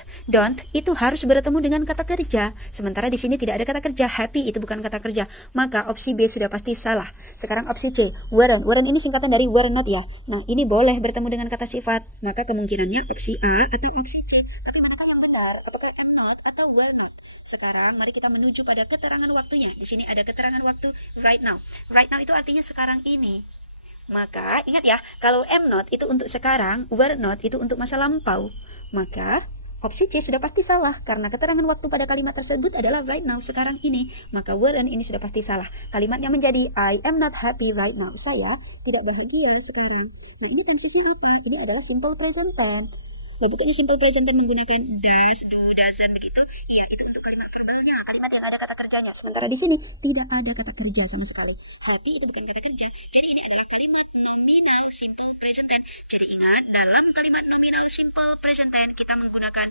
itu harus bertemu dengan kata kerja. Sementara di sini tidak ada kata kerja. Happy itu bukan kata kerja. Maka opsi B sudah pasti salah. Sekarang opsi C. Weren't ini singkatan dari were not ya. Nah, ini boleh bertemu dengan kata sifat. Maka kemungkinannya opsi A atau opsi C. Tapi manakah yang benar? Apakah am not atau were not? Sekarang mari kita menuju pada keterangan waktunya. Di sini ada keterangan waktu right now. Right now itu artinya sekarang ini. Maka ingat ya, kalau am not itu untuk sekarang, were not itu untuk masa lampau. Maka opsi C sudah pasti salah karena keterangan waktu pada kalimat tersebut adalah right now, sekarang ini. Maka weren't ini sudah pasti salah. Kalimatnya menjadi I am not happy right now. Saya tidak bahagia sekarang. Nah, ini tensisnya apa? Ini adalah simple present tense. Nah, bukannya simple present tense menggunakan does, do, doesn't begitu? Iya, itu untuk kalimat verbalnya, kalimat yang ada kata kerjanya. Sementara di sini tidak ada kata kerja sama sekali. Happy itu bukan kata kerja. Jadi ini adalah kalimat nominal simple present tense. Jadi ingat, dalam kalimat nominal simple present tense kita menggunakan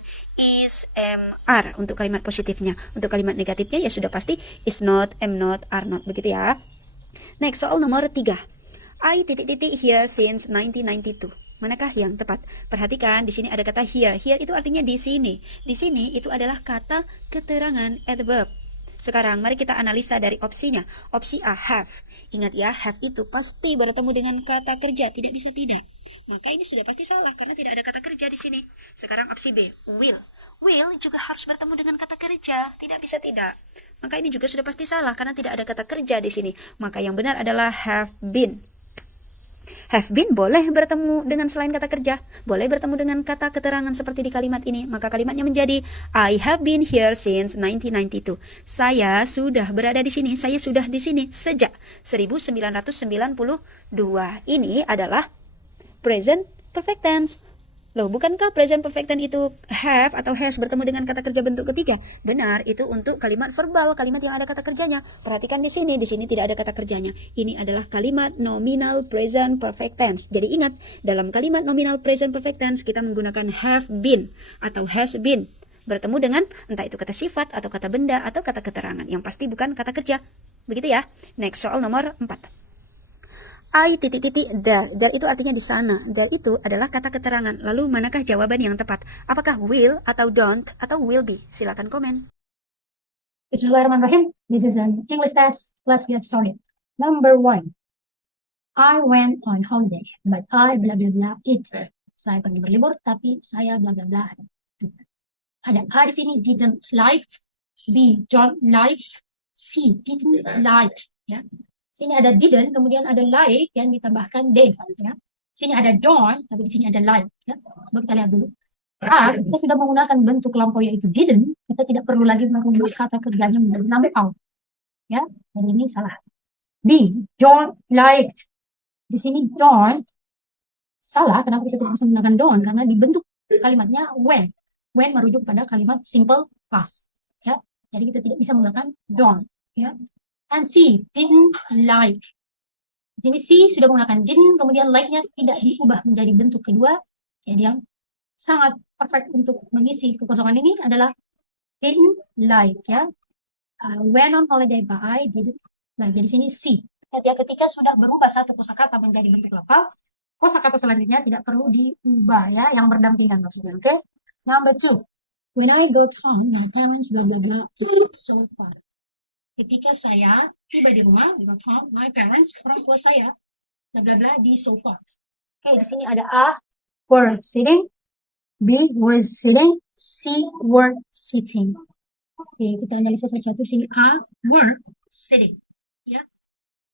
is, am, are untuk kalimat positifnya. Untuk kalimat negatifnya ya sudah pasti is not, am not, are not begitu ya. Next, soal nomor 3. I here since 1992. Manakah yang tepat? Perhatikan, di sini ada kata here. Here itu artinya di sini. Di sini itu adalah kata keterangan adverb. Sekarang mari kita analisa dari opsinya. Opsi A, have. Ingat ya, have itu pasti bertemu dengan kata kerja, tidak bisa tidak. Maka ini sudah pasti salah karena tidak ada kata kerja di sini. Sekarang opsi B, will. Will juga harus bertemu dengan kata kerja, tidak bisa tidak. Maka ini juga sudah pasti salah karena tidak ada kata kerja di sini. Maka yang benar adalah have been. Have been boleh bertemu dengan selain kata kerja, boleh bertemu dengan kata keterangan seperti di kalimat ini. Maka kalimatnya menjadi I have been here since 1992. Saya sudah berada di sini, saya sudah di sini sejak 1992. Ini adalah present perfect tense. Loh, bukankah present perfect tense itu have atau has bertemu dengan kata kerja bentuk ketiga? Benar, itu untuk kalimat verbal, kalimat yang ada kata kerjanya. Perhatikan di sini tidak ada kata kerjanya. Ini adalah kalimat nominal present perfect tense. Jadi ingat, dalam kalimat nominal present perfect tense kita menggunakan have been atau has been. Bertemu dengan entah itu kata sifat atau kata benda atau kata keterangan. Yang pasti bukan kata kerja. Begitu ya. Next, soal nomor 4. there. There itu artinya di sana. There itu adalah kata keterangan. Lalu manakah jawaban yang tepat? Apakah will atau don't atau will be? Silakan komen. Bismillahirrahmanirrahim. This is an English test. Let's get started. Number 1. I went on holiday, but I blah blah blah it. Saya pergi berlibur, tapi saya blah blah blah. Ada A di sini didn't liked, B don't liked, C didn't like. Ya. Sini ada didn't, kemudian ada like yang ditambahkan did. Ya. Sini ada don't, tapi di sini ada like. Ya. Coba kita lihat dulu. A, kita sudah menggunakan bentuk lampau yaitu didn't, kita tidak perlu lagi merubah kata kerjanya menjadi lampau. Ya, jadi ini salah. B, don't liked. Di sini don't salah. Kenapa kita tidak bisa menggunakan don't? Karena dibentuk kalimatnya when. When merujuk pada kalimat simple past. Ya, jadi kita tidak bisa menggunakan don't. Ya. And C, didn't like. Di sini C sudah menggunakan didn't, kemudian like-nya tidak diubah menjadi bentuk kedua. Jadi yang sangat perfect untuk mengisi kekosongan ini adalah didn't like. Ya. Went on holiday but I didn't like. Jadi sini C. Ya, ketika sudah berubah satu kosakata menjadi bentuk lampau, kosakata selanjutnya tidak perlu diubah ya, yang berdampingan maksudnya. Oke. Number 2. When I got home, my parents blah blah blah so far. Ketika saya tiba di rumah, got home, my parents, orang tua saya, blah blah blah di sofa. Oke, di sini ada A, were sitting, B was sitting, C were sitting. Oke, kita analisis satu-satu. Sini A, were sitting. Ya.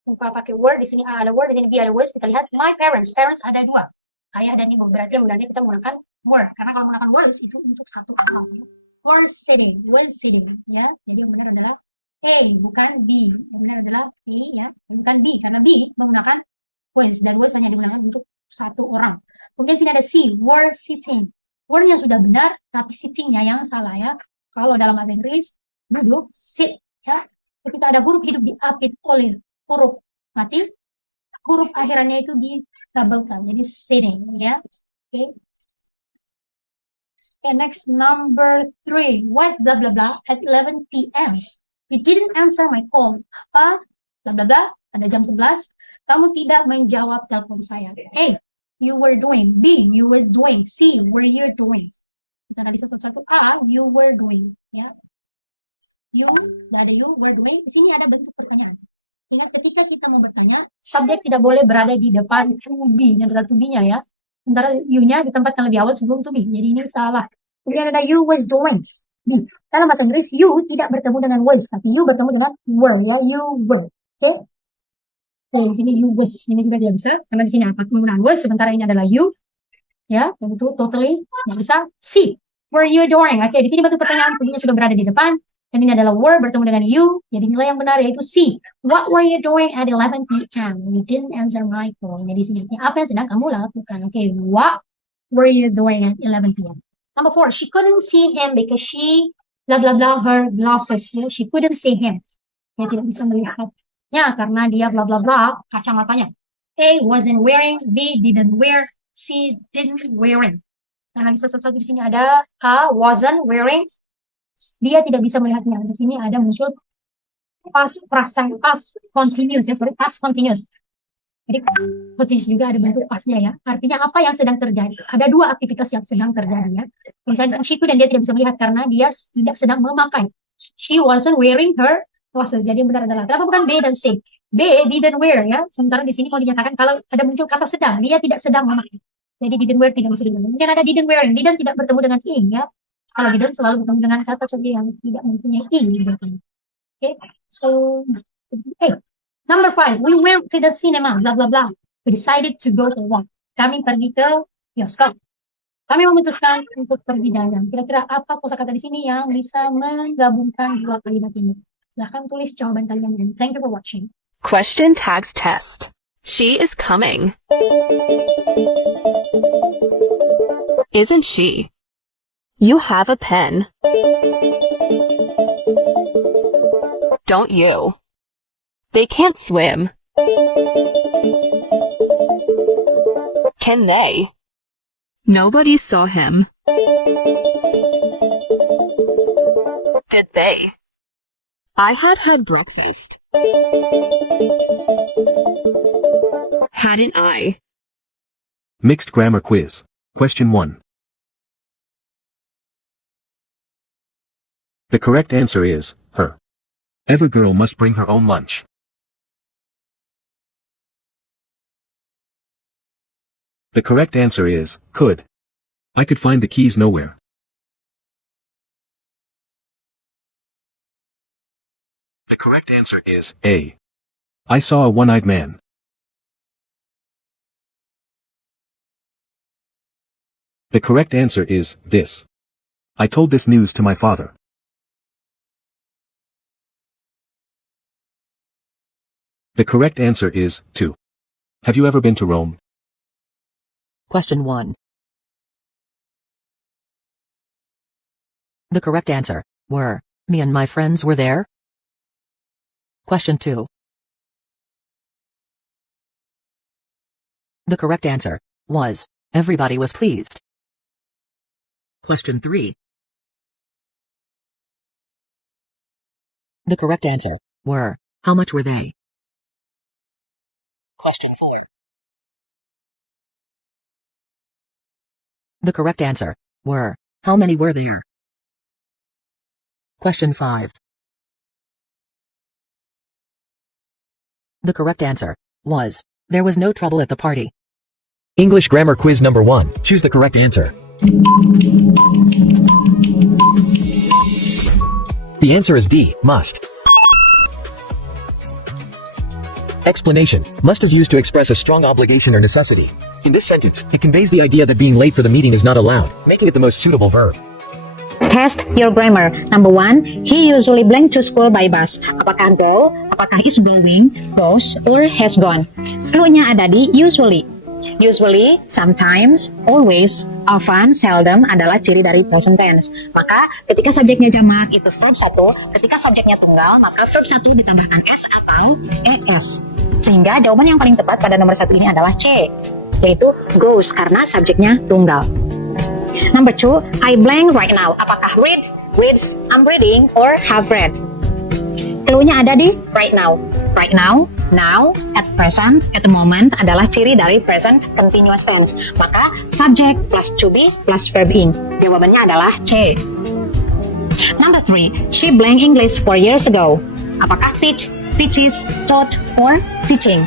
Lupa pakai were, di sini A ada were, di sini B ada was. Kita lihat my parents, parents ada dua, ayah dan ibu. Berarti sebenarnya kita menggunakan were, karena kalau menggunakan was itu untuk satu orang. Were sitting, ya. Jadi yang benar adalah A, bukan B. Yang benar adalah A, ya, bukan B, karena B menggunakan was, dan was hanya digunakan untuk satu orang. Kemudian sini ada C, were sitting. Were-nya sudah benar, tapi sitting-nya yang salah ya. Kalau dalam bahasa Inggris, duduk, sit, ya. Ketika ada huruf hidup diapit oleh huruf mati, huruf akhirannya itu ditambahkan, jadi sitting, ya. Okay. Okay, next, number 3. What blah blah blah at 11 p.m. You didn't answer my phone. Apa? Blah blah blah. Pada jam 11 Kamu tidak menjawab telepon saya. A, you were doing. B, you were doing. C, were you doing. Kita analisa satu-satu. A, you were doing. Ya. You, dari you, were doing. Di sini ada bentuk pertanyaan. Ingat ketika kita mau bertanya, subjek tidak boleh berada di depan to be, yang to be-nya ya. Sementara you-nya ditempatkan lebih awal sebelum to be. Jadi ini salah. Kemudian ada you was doing. Dalam bahasa Inggris, you tidak bertemu dengan was, tapi you bertemu dengan were ya. You were. Oke. Di sini you was, ini juga tidak bisa karena di sini apa penggunaan was, sementara ini adalah you, ya, tentu totally nggak bisa. C, were you doing? Oke, di sini bentuk pertanyaan tentunya sudah berada di depan, dan ini adalah were bertemu dengan you, jadi nilai yang benar yaitu C. What were you doing at 11 p.m? You didn't answer my phone. Jadi sini apa yang sedang kamu lakukan? Oke, what were you doing at 11 p.m? Number 4, she couldn't see him because she blah blah blah her glasses. Ya, she couldn't see him. Dia tidak bisa melihat. Ya, karena dia bla bla bla kacamatanya. A wasn't wearing, B didn't wear, C didn't wearing. Nah, bisa satu-satu di sini ada A wasn't wearing, dia tidak bisa melihatnya. Di sini ada muncul past continuous ya, past continuous. Jadi continuous juga ada bentuk pastnya ya. Artinya apa yang sedang terjadi? Ada dua aktivitas yang sedang terjadi ya. Misalnya she dan dia tidak bisa melihat karena dia tidak sedang memakai. She wasn't wearing her glasses. Jadi yang benar adalah kenapa bukan B dan C? B didn't wear ya. Sementara di sini kalau dinyatakan kalau ada muncul kata sedang, dia tidak sedang memakai. Jadi didn't wear tidak bisa digunakan. Kemudian ada didn't wearing. Didn't tidak bertemu dengan ing ya. Kalau didn't selalu bertemu dengan kata saja yang tidak mempunyai ing di belakangnya. Okay, so hey, number 5, we went to the cinema, blah blah blah. We decided to go to walk. Kami pergi ke bioskop. Kami memutuskan untuk pergi jalan. Kira-kira apa kosakata di sini yang bisa menggabungkan dua kalimat ini? Silahkan tulis jawaban kalian. And thank you for watching. Question tags test. She is coming. Isn't she? You have a pen. Don't you? They can't swim. Can they? Nobody saw him. Did they? I had breakfast. Hadn't I? Mixed grammar quiz. Question 1. The correct answer is her. Every girl must bring her own lunch. The correct answer is could. I could find the keys nowhere. The correct answer is A. I saw a one-eyed man. The correct answer is this. I told this news to my father. The correct answer is 2. Have you ever been to Rome? Question 1. The correct answer were, me and my friends were there. Question 2. The correct answer was, everybody was pleased. Question 3. The correct answer were, how much were they? Question 4. The correct answer were, how many were there? Question 5. The correct answer was, there was no trouble at the party. English grammar quiz number 1. Choose the correct answer. The answer is D, must. Explanation. Must is used to express a strong obligation or necessity. In this sentence, it conveys the idea that being late for the meeting is not allowed, making it the most suitable verb. Test your grammar. Number 1, he usually blank to school by bus. Apakah go, apakah is going, goes, or has gone? Cluenya ada di usually. Usually, sometimes, always, often, seldom adalah ciri dari present tense. Maka ketika subjeknya jamak itu verb 1, ketika subjeknya tunggal maka verb 1 ditambahkan s atau es. Sehingga jawaban yang paling tepat pada nomor 1 ini adalah C, yaitu goes karena subjeknya tunggal. Number 2, I blank right now. Apakah read, reads, I'm reading, or have read? Cluenya ada di right now. Right now, Now, at present, at the moment adalah ciri dari present continuous tense. Maka subject plus to be plus verb in. Jawabannya adalah C. Number 3, she blank English 4 years ago. Apakah teach, teaches, taught, or teaching?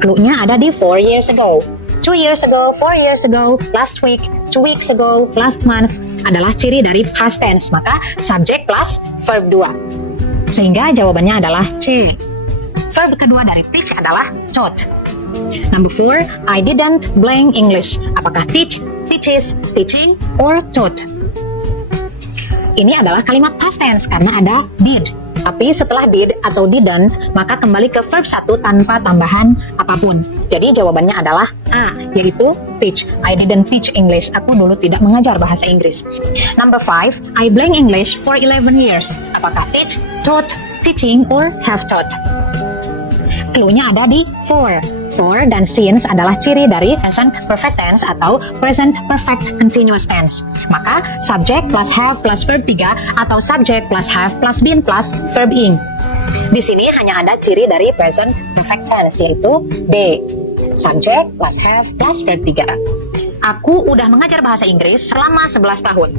Cluenya ada di 4 years ago. 2 years ago, 4 years ago, last week, 2 weeks ago, last month adalah ciri dari past tense. Maka subject plus verb 2. Sehingga jawabannya adalah C. Verb kedua dari teach adalah taught. Number 4, I didn't blank English. Apakah teach, teaches, teaching, or taught? Ini adalah kalimat past tense karena ada did. Tapi setelah did atau didn't, maka kembali ke verb 1 tanpa tambahan apapun. Jadi jawabannya adalah A, yaitu teach. I didn't teach English. Aku dulu tidak mengajar bahasa Inggris. Number 5, I blank English for 11 years. Apakah teach, taught, teaching, or have taught? Cluenya ada di for. For dan since adalah ciri dari present perfect tense atau present perfect continuous tense. Maka subject plus have plus verb 3 atau subject plus have plus been plus verb in. Di sini hanya ada ciri dari present perfect tense yaitu D. Subject plus have plus verb 3. Aku udah mengajar bahasa Inggris selama 11 tahun.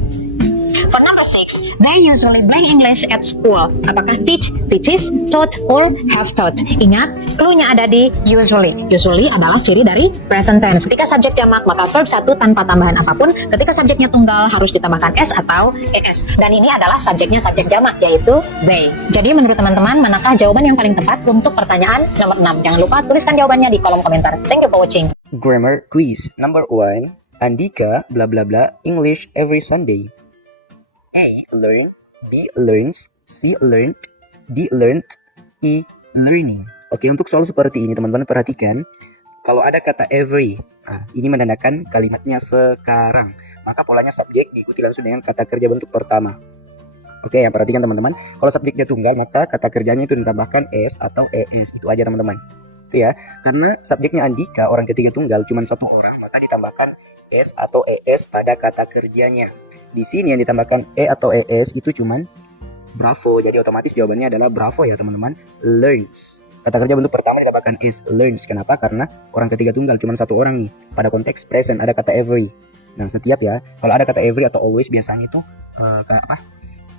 For number 6, they usually blank English at school. Apakah teach, teaches, taught, or have taught? Ingat, cluenya ada di usually. Usually adalah ciri dari present tense. Ketika subjek jamak, maka verb 1 tanpa tambahan apapun. Ketika subjeknya tunggal, harus ditambahkan s atau es. Dan ini adalah subjeknya subjek jamak, yaitu they. Jadi menurut teman-teman, manakah jawaban yang paling tepat untuk pertanyaan nomor 6? Jangan lupa tuliskan jawabannya di kolom komentar. Thank you for watching. Grammar quiz number 1. Andika blah blah blah English every Sunday. A. Learn. B. Learns. C. Learned. D. Learned. E. Learning. Oke, untuk soal seperti ini teman-teman perhatikan. Kalau ada kata every, ini menandakan kalimatnya sekarang. Maka polanya subjek diikuti langsung dengan kata kerja bentuk pertama. Oke, yang perhatikan teman-teman. Kalau subjeknya tunggal, maka kata kerjanya itu ditambahkan s atau es. Itu aja teman-teman. Itu ya. Karena subjeknya Andika, orang ketiga tunggal, cuma satu orang, maka ditambahkan s atau es pada kata kerjanya. Di sini yang ditambahkan e atau es itu cuman bravo. Jadi otomatis jawabannya adalah bravo ya teman-teman. Learns. Kata kerja bentuk pertama ditambahkan is. Learns. Kenapa? Karena orang ketiga tunggal cuma satu orang nih. Pada konteks present ada kata every. Nah setiap ya. Kalau ada kata every atau always biasanya itu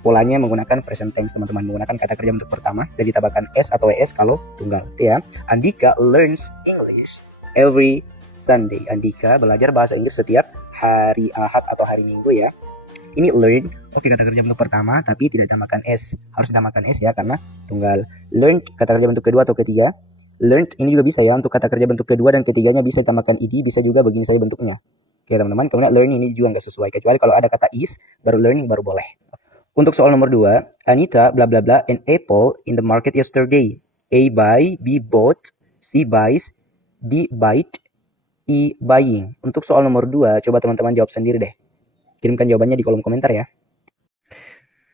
polanya menggunakan present tense teman-teman. Menggunakan kata kerja bentuk pertama dan ditambahkan s atau es kalau tunggal. Itu ya. Andika learns English every Sunday. Andika belajar bahasa Inggris setiap hari Ahad atau hari Minggu ya. Ini learn, oke kata kerja bentuk pertama tapi tidak ditambahkan s. Harus ditambahkan s ya karena tunggal. Learned kata kerja bentuk kedua atau ketiga. Learned ini juga bisa ya untuk kata kerja bentuk kedua dan ketiganya bisa ditambahkan ed, bisa juga begini saja bentuknya. Oke teman-teman, kemudian learn ini juga nggak sesuai kecuali kalau ada kata is baru learning baru boleh. Untuk soal nomor 2, Anita bla bla bla an apple in the market yesterday. A buy, B bought, C buys, D bite, E buying. Untuk soal nomor 2, coba teman-teman jawab sendiri deh. Kirimkan jawabannya di kolom komentar ya.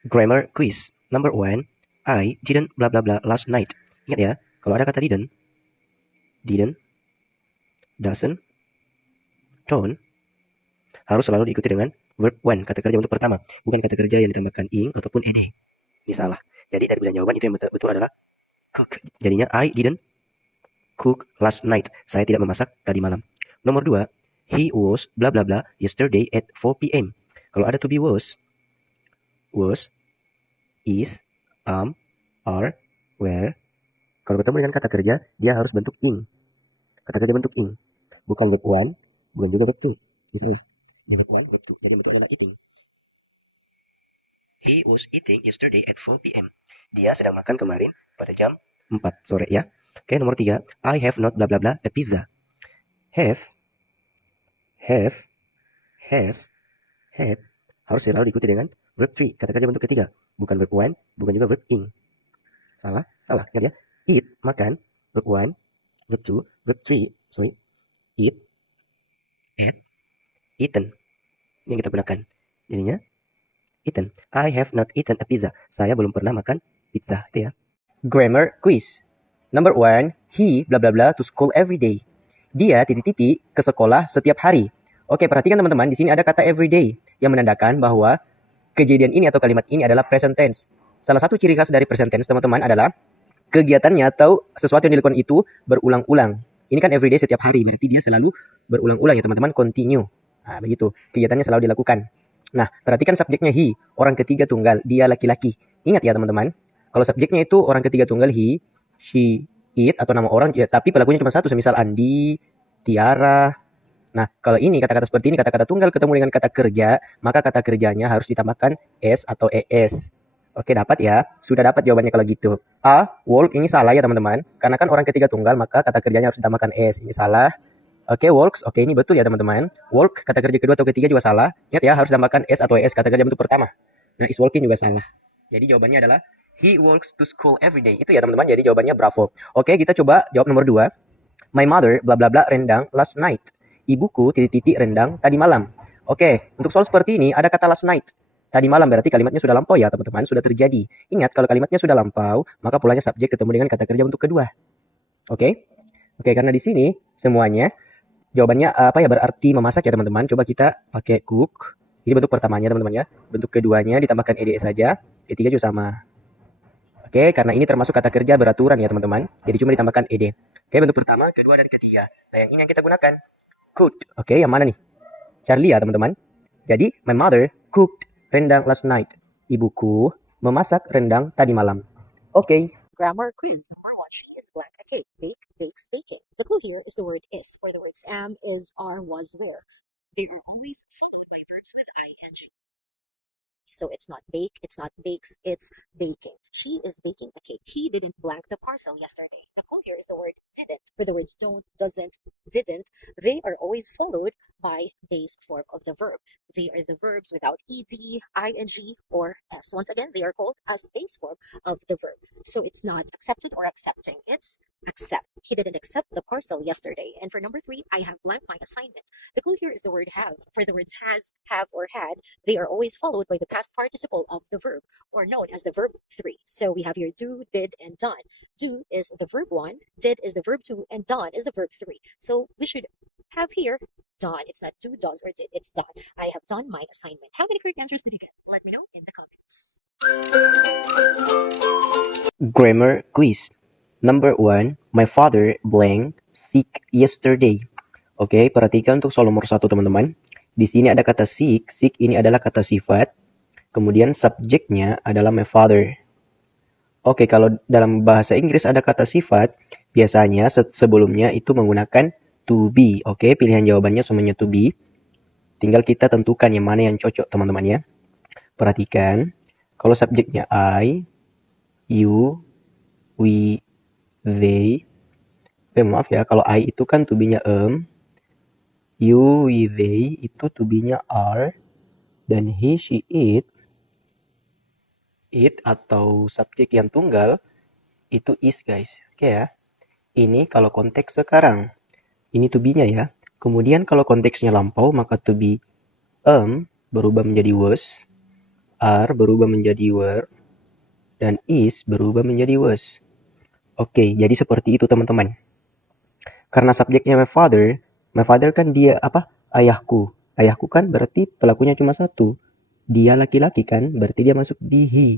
Grammar quiz number 1. I didn't blah blah blah last night. Ingat ya, kalau ada kata didn't, doesn't, don't, harus selalu diikuti dengan verb when, kata kerja bentuk pertama, bukan kata kerja yang ditambahkan ing ataupun ed. Ini salah. Jadi dari bilang jawaban itu yang betul adalah cook. Jadinya I didn't cook last night. Saya tidak memasak tadi malam. Nomor 2. He was blah blah blah yesterday at 4 p.m. Kalau ada to be was, is, are, were. Kalau ketemu dengan kata kerja, dia harus bentuk ing. Kata kerja bentuk ing. Bukan verb one, bukan juga verb two. Misalnya, dia verb one, verb two. Jadi bentuknya adalah eating. He was eating yesterday at 4 p.m. Dia sedang makan kemarin pada jam 4 sore ya. Oke, nomor 3. I have not blah blah blah a pizza. Have, has, had harus selalu diikuti dengan verb 3, kata kerja bentuk ketiga, bukan verb one, bukan juga verb ing. Salah, ingat ya. Eat, makan, verb one, verb two, verb three, eat, ate, eaten. Ini yang kita gunakan. Jadinya eaten. I have not eaten a pizza. Saya belum pernah makan pizza, itu ya. Grammar quiz number 1. He blah blah blah to school every day. Dia titik-titik ke sekolah setiap hari. Oke, perhatikan teman-teman, di sini ada kata every day yang menandakan bahwa kejadian ini atau kalimat ini adalah present tense. Salah satu ciri khas dari present tense teman-teman adalah kegiatannya atau sesuatu yang dilakukan itu berulang-ulang. Ini kan everyday, setiap hari, berarti dia selalu berulang-ulang ya teman-teman, continue. Nah, begitu. Kegiatannya selalu dilakukan. Nah, perhatikan subjeknya he, orang ketiga tunggal, dia laki-laki. Ingat ya teman-teman, kalau subjeknya itu orang ketiga tunggal he, she, it, atau nama orang, ya, tapi pelakunya cuma satu, semisal Andi, Tiara. Nah, kalau ini kata-kata seperti ini, kata-kata tunggal ketemu dengan kata kerja, maka kata kerjanya harus ditambahkan s atau es. Oke, dapat ya? Sudah dapat jawabannya kalau gitu. A, walk, ini salah ya teman-teman. Karena kan orang ketiga tunggal, maka kata kerjanya harus ditambahkan s. Ini salah. Oke, walks. Oke, ini betul ya teman-teman. Walk, kata kerja kedua atau ketiga juga salah. Ingat ya, harus ditambahkan s atau es, kata kerja bentuk pertama. Nah, is walking juga salah. Jadi jawabannya adalah he walks to school every day. Itu ya teman-teman, jadi jawabannya bravo. Oke, kita coba jawab nomor 2. My mother, bla bla bla, rendang last night. Ibuku, titik-titik, rendang tadi malam. Oke, untuk soal seperti ini, ada kata last night. Tadi malam berarti kalimatnya sudah lampau ya teman-teman, sudah terjadi. Ingat, kalau kalimatnya sudah lampau, maka polanya subjek ketemu dengan kata kerja bentuk kedua. Oke? Oke, karena di sini semuanya jawabannya apa ya, berarti memasak ya teman-teman. Coba kita pakai cook. Ini bentuk pertamanya teman-teman ya. Bentuk keduanya ditambahkan eds saja. Ketiga juga sama. Oke, karena ini termasuk kata kerja beraturan ya teman-teman. Jadi cuma ditambahkan ed. Oke, bentuk pertama, kedua, dan ketiga. Nah, yang ini yang kita gunakan. Cooked. Oke, yang mana nih? Charlie ya teman-teman. Jadi, my mother cooked rendang last night. Ibuku memasak rendang tadi malam. Oke. Grammar quiz. Number 1. She is blank a cake. Bake, bakes, baking. The clue here is the word is. For the words am, is, are, was, were. They are always followed by verbs with ing. So it's not bake, it's not bakes, it's baking. She is baking a cake. He didn't blank the parcel yesterday. The clue here is the word didn't. For the words don't, doesn't, didn't, they are always followed by base form of the verb. They are the verbs without ed, ing, or s. Once again, they are called as base form of the verb. So it's not accepted or accepting. It's accept. He didn't accept the parcel yesterday. And for number 3, I have blanked my assignment. The clue here is the word have. For the words has, have, or had, they are always followed by the past participle of the verb, or known as the verb 3. So we have here do, did, and done. Do is the verb 1, did is the verb 2, and done is the verb 3. So we should have here done. It's not do, does, or did. It's done. I have done my assignment. How many correct answers did you get? Let me know in the comments. Grammar quiz. Number 1, my father blank sick yesterday. Oke, perhatikan untuk soal nomor 1 teman-teman. Di sini ada kata sick. Sick ini adalah kata sifat. Kemudian subjeknya adalah my father. Oke, kalau dalam bahasa Inggris ada kata sifat, biasanya sebelumnya itu menggunakan to be. Oke, pilihan jawabannya semuanya to be. Tinggal kita tentukan yang mana yang cocok teman-teman ya. Perhatikan, kalau subjeknya I, you, we, they. Maaf ya, kalau I itu kan to be-nya you, we, they itu to be-nya are, dan he, she, it atau subjek yang tunggal itu is guys. Oke ya. Ini kalau konteks sekarang. Ini to be-nya ya. Kemudian kalau konteksnya lampau maka to be berubah menjadi was, are berubah menjadi were, dan is berubah menjadi was. Oke, jadi seperti itu teman-teman. Karena subjeknya my father kan dia apa? Ayahku. Ayahku kan berarti pelakunya cuma satu. Dia laki-laki kan, berarti dia masuk di he.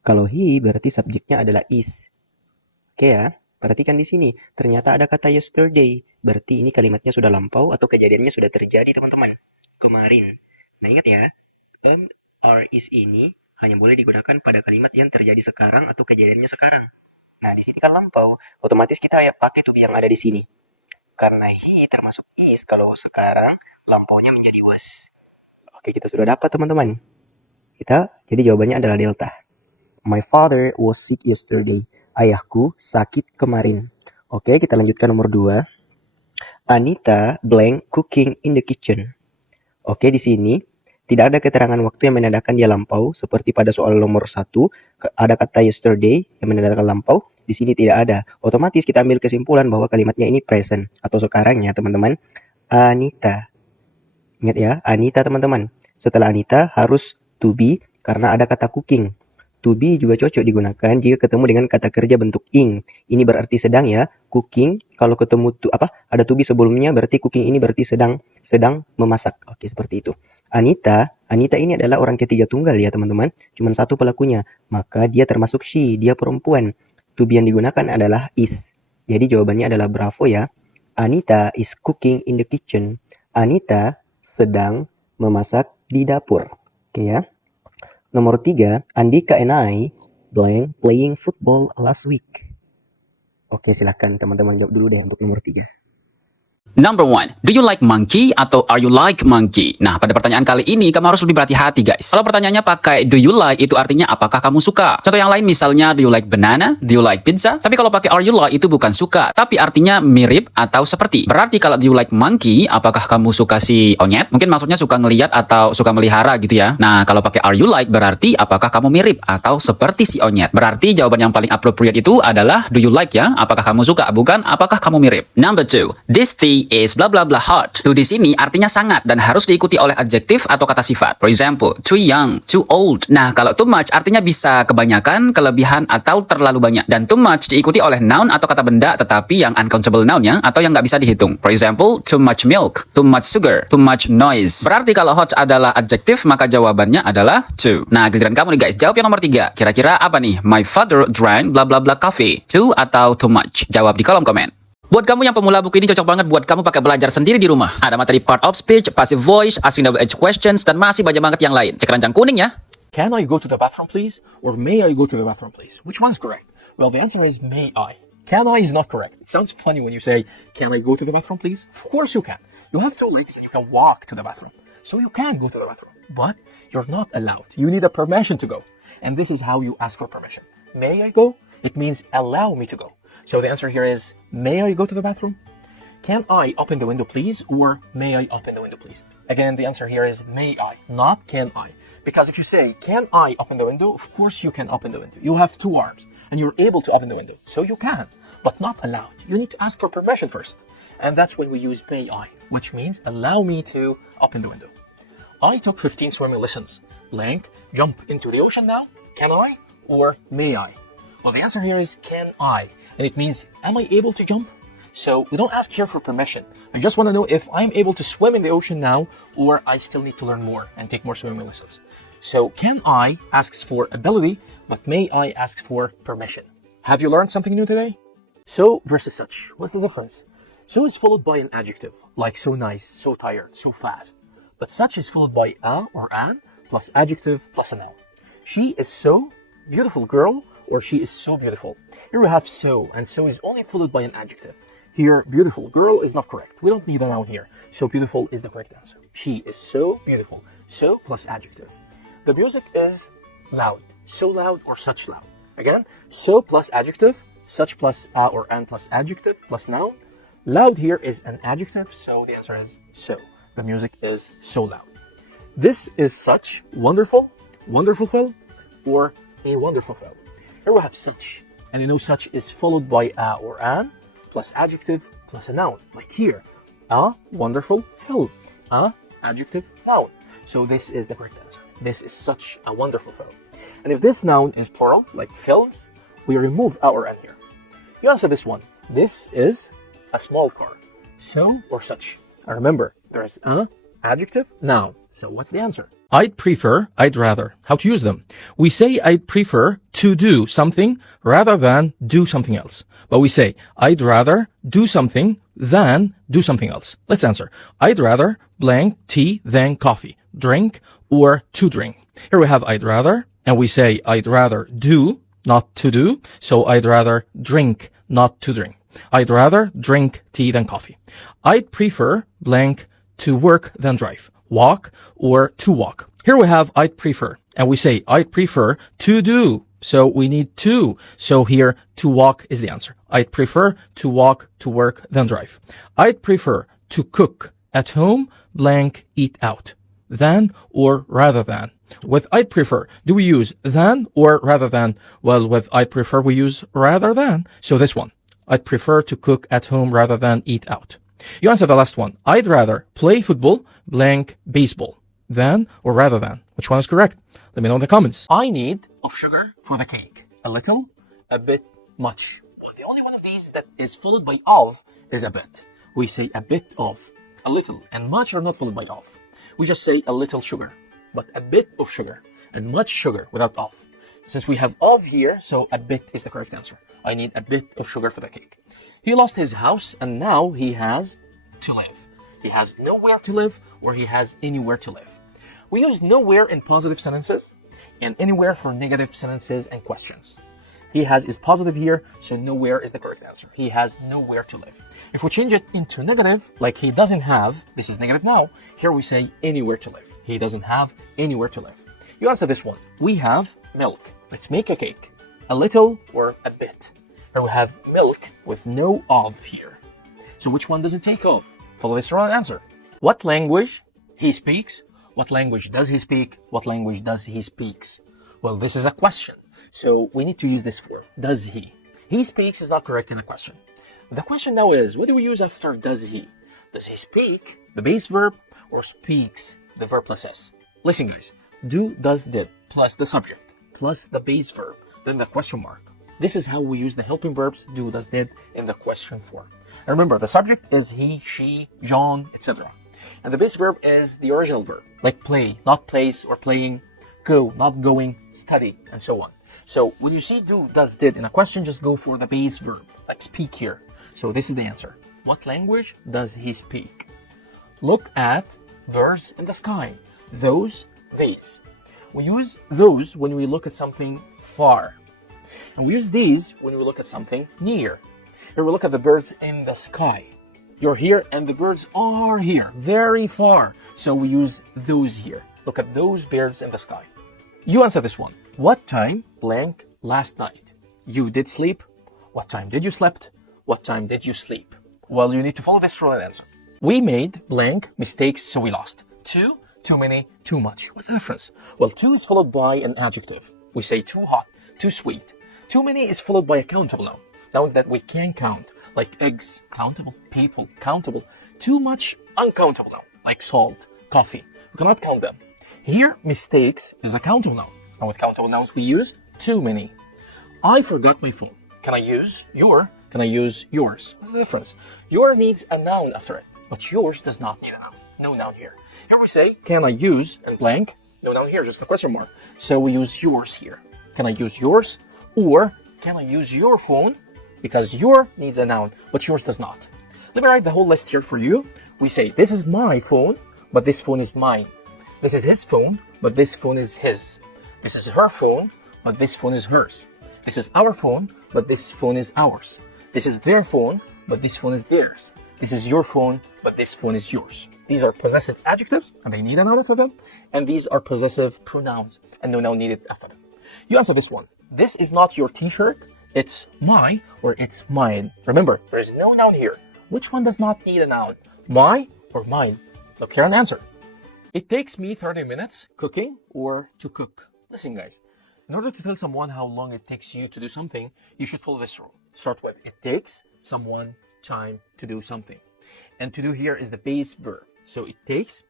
Kalau he berarti subjeknya adalah is. Oke ya, perhatikan di sini. Ternyata ada kata yesterday. Berarti ini kalimatnya sudah lampau atau kejadiannya sudah terjadi teman-teman. Kemarin. Nah ingat ya, are, is ini hanya boleh digunakan pada kalimat yang terjadi sekarang atau kejadiannya sekarang. Nah di sini kan lampau, otomatis kita ya pakai to be yang ada di sini. Karena he termasuk is, kalau sekarang lampaunya menjadi was. Oke, kita sudah dapat teman-teman. Jadi jawabannya adalah delta. My father was sick yesterday. Ayahku sakit kemarin. Oke, kita lanjutkan nomor 2. Anita blank cooking in the kitchen. Oke, di sini tidak ada keterangan waktu yang menandakan dia lampau. Seperti pada soal nomor 1, ada kata yesterday yang menandakan lampau. Di sini tidak ada. Otomatis kita ambil kesimpulan bahwa kalimatnya ini present atau sekarang ya teman-teman. Anita. Ingat ya, Anita teman-teman. Setelah Anita harus to be karena ada kata cooking. To be juga cocok digunakan jika ketemu dengan kata kerja bentuk ing. Ini berarti sedang ya. Cooking kalau ketemu ada to be sebelumnya berarti cooking ini berarti sedang memasak. Oke, seperti itu. Anita ini adalah orang ketiga tunggal ya teman-teman. Cuma satu pelakunya. Maka dia termasuk she, dia perempuan. To be yang digunakan adalah is. Jadi jawabannya adalah bravo ya. Anita is cooking in the kitchen. Anita sedang memasak di dapur. Oke ya. Nomor 3, Andika and I blank playing football last week. Oke, silahkan teman-teman jawab dulu deh untuk nomor 3. Number 1, do you like monkey atau are you like monkey? Nah, pada pertanyaan kali ini kamu harus lebih berhati-hati guys. Kalau pertanyaannya pakai do you like itu artinya apakah kamu suka. Contoh yang lain misalnya do you like banana, do you like pizza. Tapi kalau pakai are you like itu bukan suka, tapi artinya mirip atau seperti. Berarti kalau do you like monkey, apakah kamu suka si onyet? Mungkin maksudnya suka ngelihat atau suka melihara gitu ya. Nah, kalau pakai are you like berarti apakah kamu mirip atau seperti si onyet. Berarti jawaban yang paling appropriate itu adalah do you like ya, apakah kamu suka, bukan apakah kamu mirip. Number 2, this tea is bla bla bla hot. To di sini artinya sangat dan harus diikuti oleh adjektif atau kata sifat. For example, too young, too old. Nah, kalau too much artinya bisa kebanyakan, kelebihan atau terlalu banyak. Dan too much diikuti oleh noun atau kata benda tetapi yang uncountable noun-nya atau yang nggak bisa dihitung. For example, too much milk, too much sugar, too much noise. Berarti kalau hot adalah adjektif maka jawabannya adalah too. Nah, giliran kamu nih guys, jawab yang nomor 3. Kira-kira apa nih? My father drank bla bla bla coffee. Too atau too much? Jawab di kolom komen. Buat kamu yang pemula, buku ini cocok banget buat kamu pakai belajar sendiri di rumah. Ada materi part of speech, passive voice, asking double edge questions, dan masih banyak banget yang lain. Cek keranjang kuning ya. Can I go to the bathroom, please? Or may I go to the bathroom, please? Which one's correct? Well, the answer is may I. Can I is not correct. It sounds funny when you say, can I go to the bathroom, please? Of course you can. You have 2 legs and you can walk to the bathroom. So you can go to the bathroom. But you're not allowed. You need a permission to go. And this is how you ask for permission. May I go? It means allow me to go. So the answer here is, may I go to the bathroom? Can I open the window, please? Or may I open the window, please? Again, the answer here is may I, not can I. Because if you say, can I open the window? Of course you can open the window. You have 2 arms and you're able to open the window. So you can, but not allowed. You need to ask for permission first. And that's when we use may I, which means allow me to open the window. I took 15 swimming lessons. Blank, jump into the ocean now. Can I or may I? Well, the answer here is can I. And it means, am I able to jump? So we don't ask here for permission. I just want to know if I'm able to swim in the ocean now or I still need to learn more and take more swimming lessons. So can I asks for ability, but may I asks for permission. Have you learned something new today? So versus such. What's the difference? So is followed by an adjective, like so nice, so tired, so fast. But such is followed by a or an plus adjective plus a noun. She is so beautiful girl, or she is so beautiful. Here we have so, and so is only followed by an adjective. Here, beautiful girl is not correct. We don't need a noun here. So beautiful is the correct answer. She is so beautiful. So plus adjective. The music is loud. So loud or such loud. Again, so plus adjective, such plus a or an plus adjective plus noun. Loud here is an adjective, so the answer is so. The music is so loud. This is such wonderful, wonderful film, or a wonderful film. Here we have such. And you know such is followed by a or an plus adjective plus a noun. Like here, a wonderful film. A adjective noun. So this is the correct answer. This is such a wonderful film. And if this noun is plural, like films, we remove a or an here. You answer this one. This is a small car. So or such. And remember, there's a adjective noun. So what's the answer? I'd prefer, I'd rather. How to use them? We say I'd prefer to do something rather than do something else. But we say I'd rather do something than do something else. Let's answer. I'd rather blank tea than coffee. Drink or to drink. Here we have I'd rather, and we say I'd rather do, not to do. So I'd rather drink, not to drink. I'd rather drink tea than coffee. I'd prefer blank to work than drive. Walk or to walk. Here we have I'd prefer, and we say I'd prefer to do. So we need to. So here to walk is the answer. I'd prefer to walk to work than drive. I'd prefer to cook at home, blank eat out. Than or rather than. With I'd prefer, do we use than or rather than? Well, with I'd prefer we use rather than. So this one. I'd prefer to cook at home rather than eat out. You answer the last one. I'd rather play football, blank baseball. Than or rather than. Which one is correct? Let me know in the comments. I need of sugar for the cake. A little, a bit, much. Well, the only one of these that is followed by of is a bit. We say a bit of, a little, and much are not followed by of. We just say a little sugar, but a bit of sugar and much sugar without of. Since we have of here, so a bit is the correct answer. I need a bit of sugar for the cake. He lost his house and now he has to live. He has nowhere to live or he has anywhere to live. We use nowhere in positive sentences and anywhere for negative sentences and questions. He has is positive here, so nowhere is the correct answer. He has nowhere to live. If we change it into negative, like he doesn't have, this is negative now, here we say anywhere to live. He doesn't have anywhere to live. You answer this one. We have milk. Let's make a cake. A little or a bit. Here we have milk with no of here. So which one does it take of? Follow this wrong answer. What language he speaks? What language does he speak? What language does he speaks? Well, this is a question. So we need to use this for does he. He speaks is not correct in a question. The question now is, what do we use after does he? Does he speak, the base verb, or speaks, the verb plus s? Listen guys, do, does, did, plus the subject, plus the base verb, then the question mark. This is how we use the helping verbs do, does, did in the question form. And remember, the subject is he, she, John, etc. And the base verb is the original verb, like play, not plays or playing, go, not going, study, and so on. So when you see do, does, did in a question, just go for the base verb, like speak here. So this is the answer. What language does he speak? Look at birds in the sky. Those, these. We use those when we look at something far. And we use these when we look at something near. Here we look at the birds in the sky. You're here and the birds are here, very far. So we use those here. Look at those birds in the sky. You answer this one. What time blank last night? You did sleep. What time did you slept? What time did you sleep? Well, you need to follow this rule and answer. We made blank mistakes, so we lost. Too many, too much. What's the difference? Well, too is followed by an adjective. We say too hot, too sweet. Too many is followed by a countable noun. Nouns that we can count, like eggs, countable, people, countable. Too much, uncountable noun, like salt, coffee. We cannot count them. Here, mistakes is a countable noun. And with countable nouns, we use too many. I forgot my phone. Can I use your? Can I use yours? What's the difference? Your needs a noun after it, but yours does not need a noun. No noun here. Here we say, can I use and blank? No noun here, just a question mark. So we use yours here. Can I use yours? Or can I use your phone? Because your needs a noun, but yours does not. Let me write the whole list here for you. We say, this is my phone, but this phone is mine. This is his phone, but this phone is his. This is her phone, but this phone is hers. This is our phone, but this phone is ours. This is their phone, but this phone is theirs. This is your phone, but this phone is yours. These are possessive adjectives, and they need a noun after them. And these are possessive pronouns, and no noun needed after them. You answer this one. This is not your t-shirt. It's my or it's mine. Remember, there is no noun here. Which one does not need a noun? My or mine? Look here and answer. It takes me 30 minutes cooking or to cook. Listen guys, in order to tell someone how long it takes you to do something, you should follow this rule. Start with, it takes someone time to do something. And to do here is the base verb. So it takes.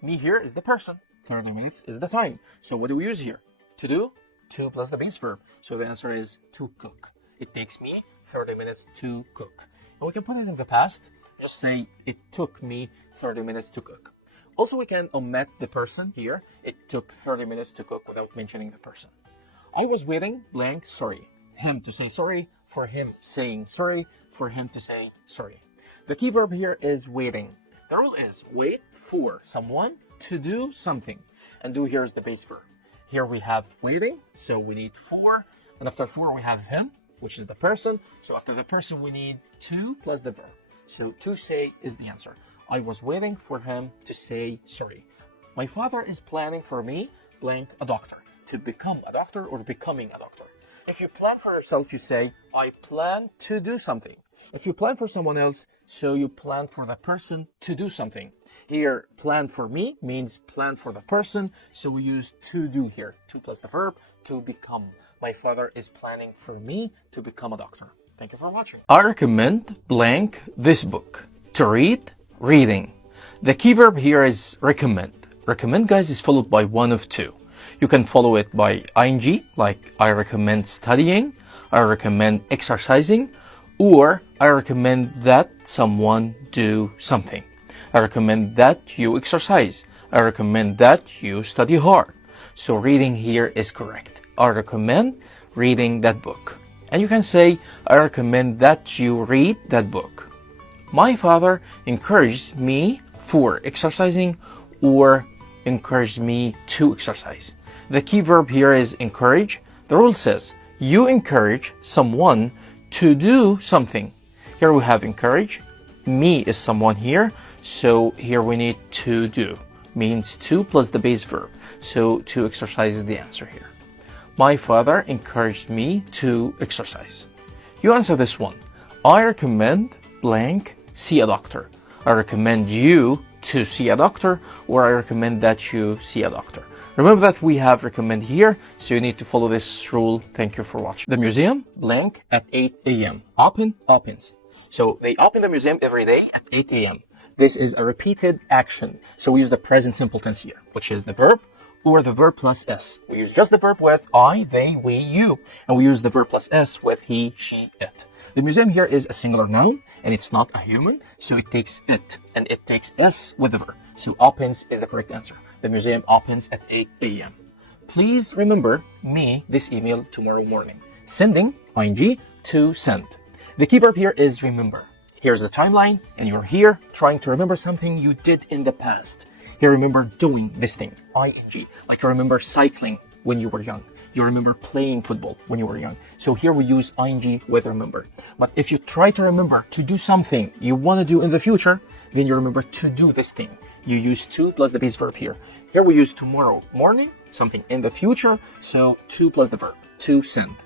Me here is the person. 30 minutes is the time. So what do we use here? To do, to plus the base verb. So the answer is to cook. It takes me 30 minutes to cook. And we can put it in the past. Just say, it took me 30 minutes to cook. Also, we can omit the person here. It took 30 minutes to cook without mentioning the person. I was waiting, blank, sorry. Him to say sorry, for him saying sorry, for him to say sorry. The key verb here is waiting. The rule is wait for someone to do something. And do here is the base verb. Here we have waiting, so we need for. And after for, we have him, which is the person. So after the person, we need to plus the verb. So to say is the answer. I was waiting for him to say sorry. My father is planning for me, blank, a doctor. To become a doctor or becoming a doctor. If you plan for yourself, you say, I plan to do something. If you plan for someone else, so you plan for the person to do something. Here, plan for me means plan for the person, so we use to do here. To plus the verb, to become. My father is planning for me to become a doctor. Thank you for watching. I recommend blank this book. To read, reading. The key verb here is recommend. Recommend, guys, is followed by one of two. You can follow it by ing, like I recommend studying, I recommend exercising, or I recommend that someone do something. I recommend that you exercise. I recommend that you study hard. So reading here is correct. I recommend reading that book. And you can say, I recommend that you read that book. My father encouraged me for exercising or encouraged me to exercise. The key verb here is encourage. The rule says, you encourage someone to do something. Here we have encourage. Me is someone here. So here we need to do. Means to plus the base verb. So to exercise is the answer here. My father encouraged me to exercise. You answer this one. I recommend blank see a doctor. I recommend you to see a doctor, or I recommend that you see a doctor. Remember that we have recommend here, so you need to follow this rule. Thank you for watching. The museum blank at 8 a.m. Opens. So they open the museum every day at 8 a.m. This is a repeated action. So we use the present simple tense here, which is the verb or the verb plus s. We use just the verb with I, they, we, you. And we use the verb plus s with he, she, it. The museum here is a singular noun, and it's not a human, so it takes it, and it takes s with the verb. So opens is the correct answer. The museum opens at 8 a.m. Please remember me this email tomorrow morning. Sending, ing, to send. The key verb here is remember. Here's the timeline, and you're here trying to remember something you did in the past. Here, remember doing this thing, ing. Like you remember cycling when you were young. You remember playing football when you were young. So here we use ing with remember. But if you try to remember to do something you want to do in the future, then you remember to do this thing. You use to plus the base verb here. Here we use tomorrow morning, something in the future, so to plus the verb, to send.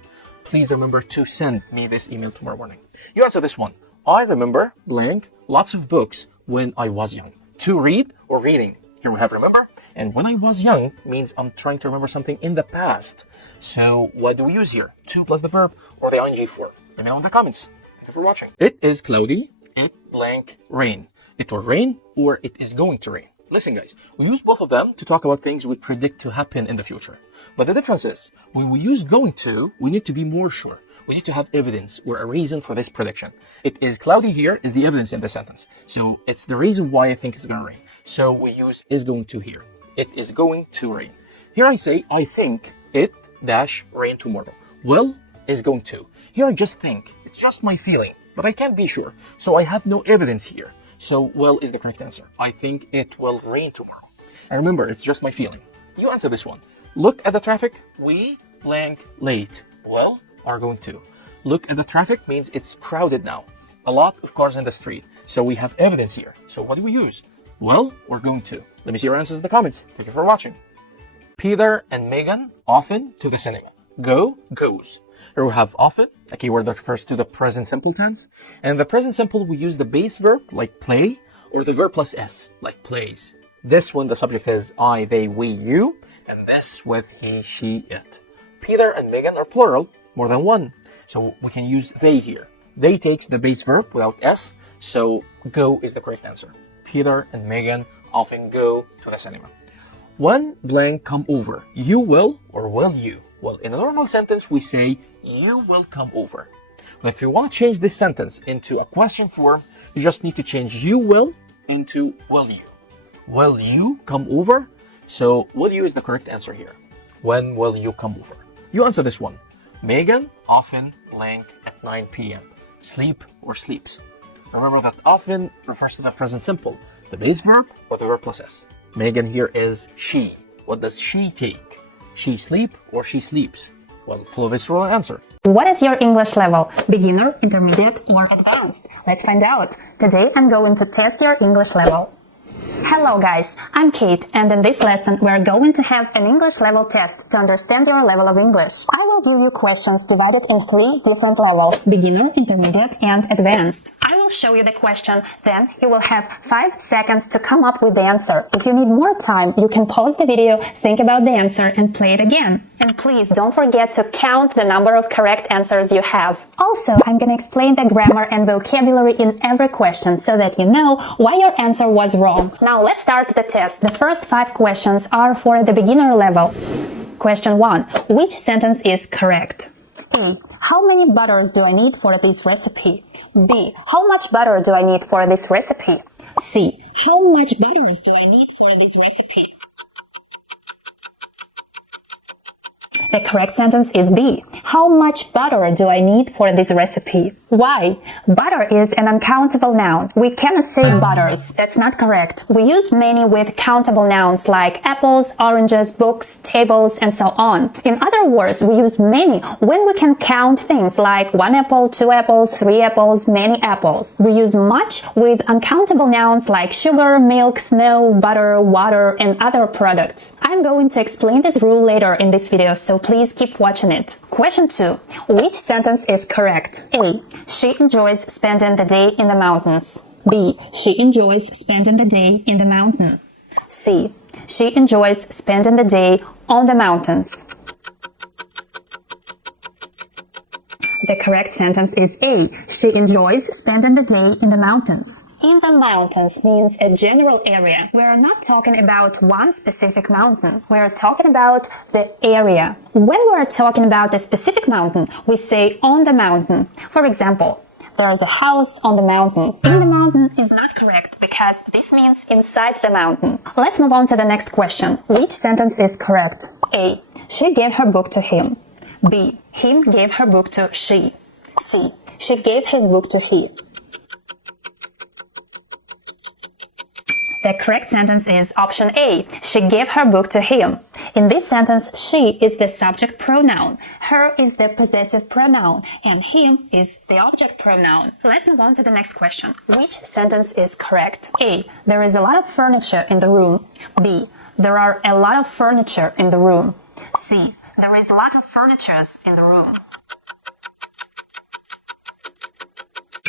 Please remember to send me this email tomorrow morning. You answer this one. I remember blank lots of books when I was young. To read or reading. Here we have remember. And when I was young means I'm trying to remember something in the past. So what do we use here? To plus the verb or the ing form? Let me know in the comments. Thank you for watching. It is cloudy. It blank rain. It will rain or it is going to rain. Listen guys, we use both of them to talk about things we predict to happen in the future. But the difference is, when we use going to, we need to be more sure. We need to have evidence or a reason for this prediction. It is cloudy here is the evidence in the sentence. So it's the reason why I think it's going to rain. So we use is going to here. It is going to rain. Here I say, I think it dash rain tomorrow. Will is going to. Here I just think. It's just my feeling, but I can't be sure. So I have no evidence here. So will is the correct answer. I think it will rain tomorrow. And remember, it's just my feeling. You answer this one. Look at the traffic. We blank late. Well, are going to. Look at the traffic means it's crowded now. A lot of cars in the street. So we have evidence here. So what do we use? Well, we're going to. Let me see your answers in the comments. Thank you for watching. Peter and Megan often to the cinema. Go, goes. Here we have often, a keyword that refers to the present simple tense. And in the present simple, we use the base verb, like play, or the verb plus s, like plays. This one, the subject is I, they, we, you, and this with he, she, it. Peter and Megan are plural, more than one. So we can use they here. They takes the base verb without s, so go is the correct answer. Peter and Megan often go to the cinema. When blank come over, you will or will you? Well, in a normal sentence, we say you will come over. But if you want to change this sentence into a question form, you just need to change you will into will you. Will you come over? So will you is the correct answer here. When will you come over? You answer this one. Megan often blank at 9 p.m. Sleep or sleeps. Remember that often refers to the present simple, the base verb or the verb plus s. Megan here is she. What does she take? She sleep or she sleeps? Well, follow this rule and answer. What is your English level? Beginner, intermediate, or advanced? Let's find out. Today I'm going to test your English level. Hello guys, I'm Kate, and in this lesson we're going to have an English level test to understand your level of English. I will give you questions divided in 3 different levels: beginner, intermediate, and advanced. I will show you the question, then you will have 5 seconds to come up with the answer. If you need more time, you can pause the video, think about the answer, and play it again. And please don't forget to count the number of correct answers you have. Also, I'm gonna explain the grammar and vocabulary in every question so that you know why your answer was wrong. Now let's start the test. The first 5 questions are for the beginner level. Question 1. Which sentence is correct? A. How many butters do I need for this recipe? B. How much butter do I need for this recipe? C. How much butters do I need for this recipe? The correct sentence is B. How much butter do I need for this recipe? Why? Butter is an uncountable noun. We cannot say butters. That's not correct. We use many with countable nouns like apples, oranges, books, tables, and so on. In other words, we use many when we can count things like 1 apple, 2 apples, 3 apples, many apples. We use much with uncountable nouns like sugar, milk, snow, butter, water, and other products. I'm going to explain this rule later in this video, so please keep watching it. Question 2. Which sentence is correct? A. She enjoys spending the day in the mountains. B. She enjoys spending the day in the mountain. C. She enjoys spending the day on the mountains. The correct sentence is A. She enjoys spending the day in the mountains. In the mountains means a general area. We are not talking about one specific mountain. We are talking about the area. When we are talking about a specific mountain, we say on the mountain. For example, there is a house on the mountain. In the mountain is not correct because this means inside the mountain. Let's move on to the next question. Which sentence is correct? A. She gave her book to him. B. Him gave her book to she. C. She gave his book to he. The correct sentence is option A. She gave her book to him. In this sentence, she is the subject pronoun, her is the possessive pronoun, and him is the object pronoun. Let's move on to the next question. Which sentence is correct? A. There is a lot of furniture in the room. B. There are a lot of furniture in the room. C. There is a lot of furnitures in the room.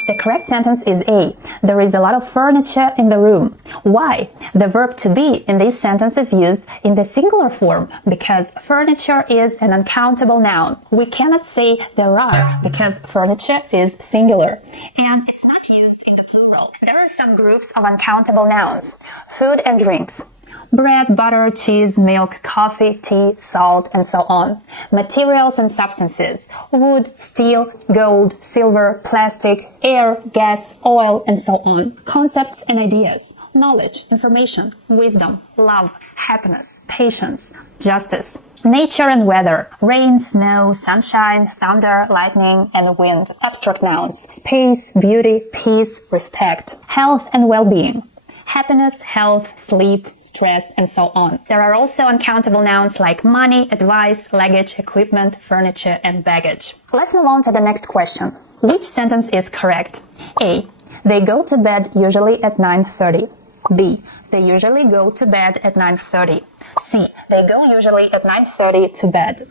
The correct sentence is A. There is a lot of furniture in the room. Why? The verb to be in this sentence is used in the singular form because furniture is an uncountable noun. We cannot say there are because furniture is singular. And it's not used in the plural. There are some groups of uncountable nouns. Food and drinks. Bread, butter, cheese, milk, coffee, tea, salt, and so on. Materials and substances. Wood, steel, gold, silver, plastic, air, gas, oil, and so on. Concepts and ideas. Knowledge, information, wisdom, love, happiness, patience, justice. Nature and weather. Rain, snow, sunshine, thunder, lightning, and wind. Abstract nouns. Space, beauty, peace, respect. Health and well-being. Happiness, health, sleep, stress, and so on. There are also uncountable nouns like money, advice, luggage, equipment, furniture, and baggage. Let's move on to the next question. Which sentence is correct? A. They go to bed usually at 9:30. B. They usually go to bed at 9:30. C. They go usually at 9:30 to bed.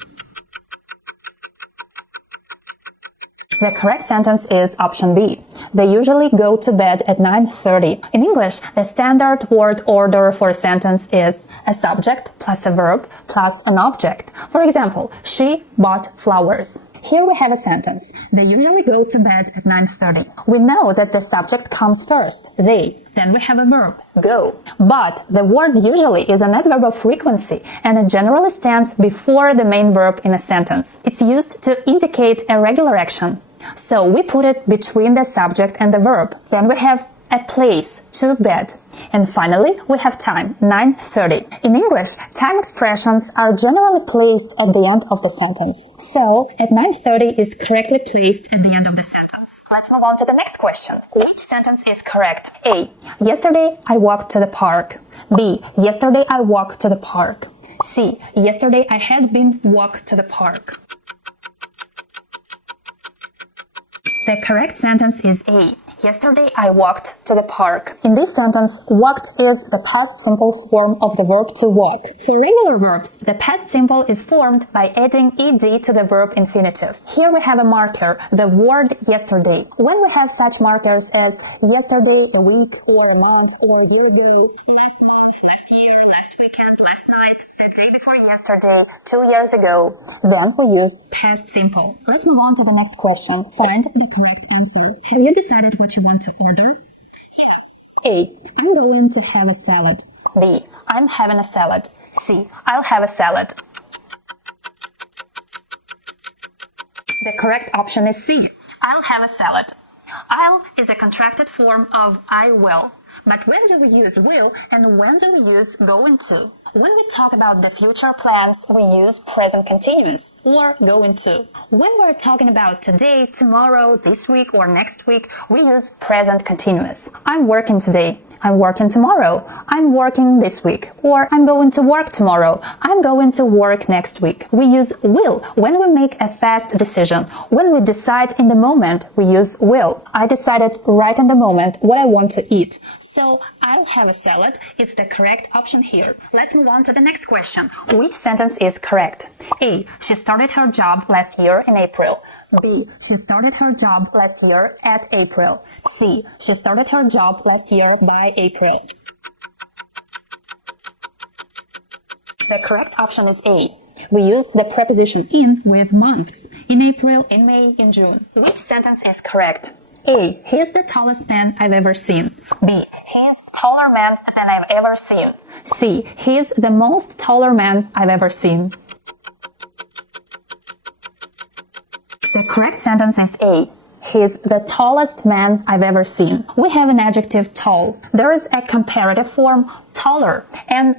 The correct sentence is option B. They usually go to bed at 9:30. In English, the standard word order for a sentence is a subject plus a verb plus an object. For example, she bought flowers. Here we have a sentence. They usually go to bed at 9:30. We know that the subject comes first, they. Then we have a verb, go. But the word usually is an adverb of frequency and it generally stands before the main verb in a sentence. It's used to indicate a regular action. So we put it between the subject and the verb. Then we have a place, to bed. And finally, we have time, 9:30. In English, time expressions are generally placed at the end of the sentence. So, at 9:30 is correctly placed at the end of the sentence. Let's move on to the next question. Which sentence is correct? A. Yesterday, I walked to the park. B. Yesterday, I walked to the park. C. Yesterday, I had been walked to the park. The correct sentence is A. Yesterday I walked to the park. In this sentence, walked is the past simple form of the verb to walk. For regular verbs, the past simple is formed by adding ed to the verb infinitive. Here we have a marker, the word yesterday. When we have such markers as yesterday, a week, or a month, or a year ago, last month, last year, last weekend, last night, the day before yesterday, 2 years ago, then we use past simple. Let's move on to the next question. Find the correct answer. Have you decided what you want to order? A. I'm going to have a salad. B. I'm having a salad. C. I'll have a salad. The correct option is C. I'll have a salad. I'll is a contracted form of I will. But when do we use will and when do we use going to? When we talk about the future plans, we use present continuous or going to. When we're talking about today, tomorrow, this week, or next week, we use present continuous. I'm working today. I'm working tomorrow. I'm working this week. Or I'm going to work tomorrow. I'm going to work next week. We use will when we make a fast decision. When we decide in the moment, we use will. I decided right in the moment what I want to eat. So I'll have a salad. It's the correct option here. Let's move on to the next question. Which sentence is correct? A. She started her job last year in April. B. She started her job last year at April. C. She started her job last year by April. The correct option is A. We use the preposition in with months. In April, in May, in June. Which sentence is correct? A. He is the tallest man I've ever seen. B. He is taller man than I've ever seen. C. He is the most taller man I've ever seen. The correct sentence is A. He is the tallest man I've ever seen. We have an adjective tall. There is a comparative form taller, and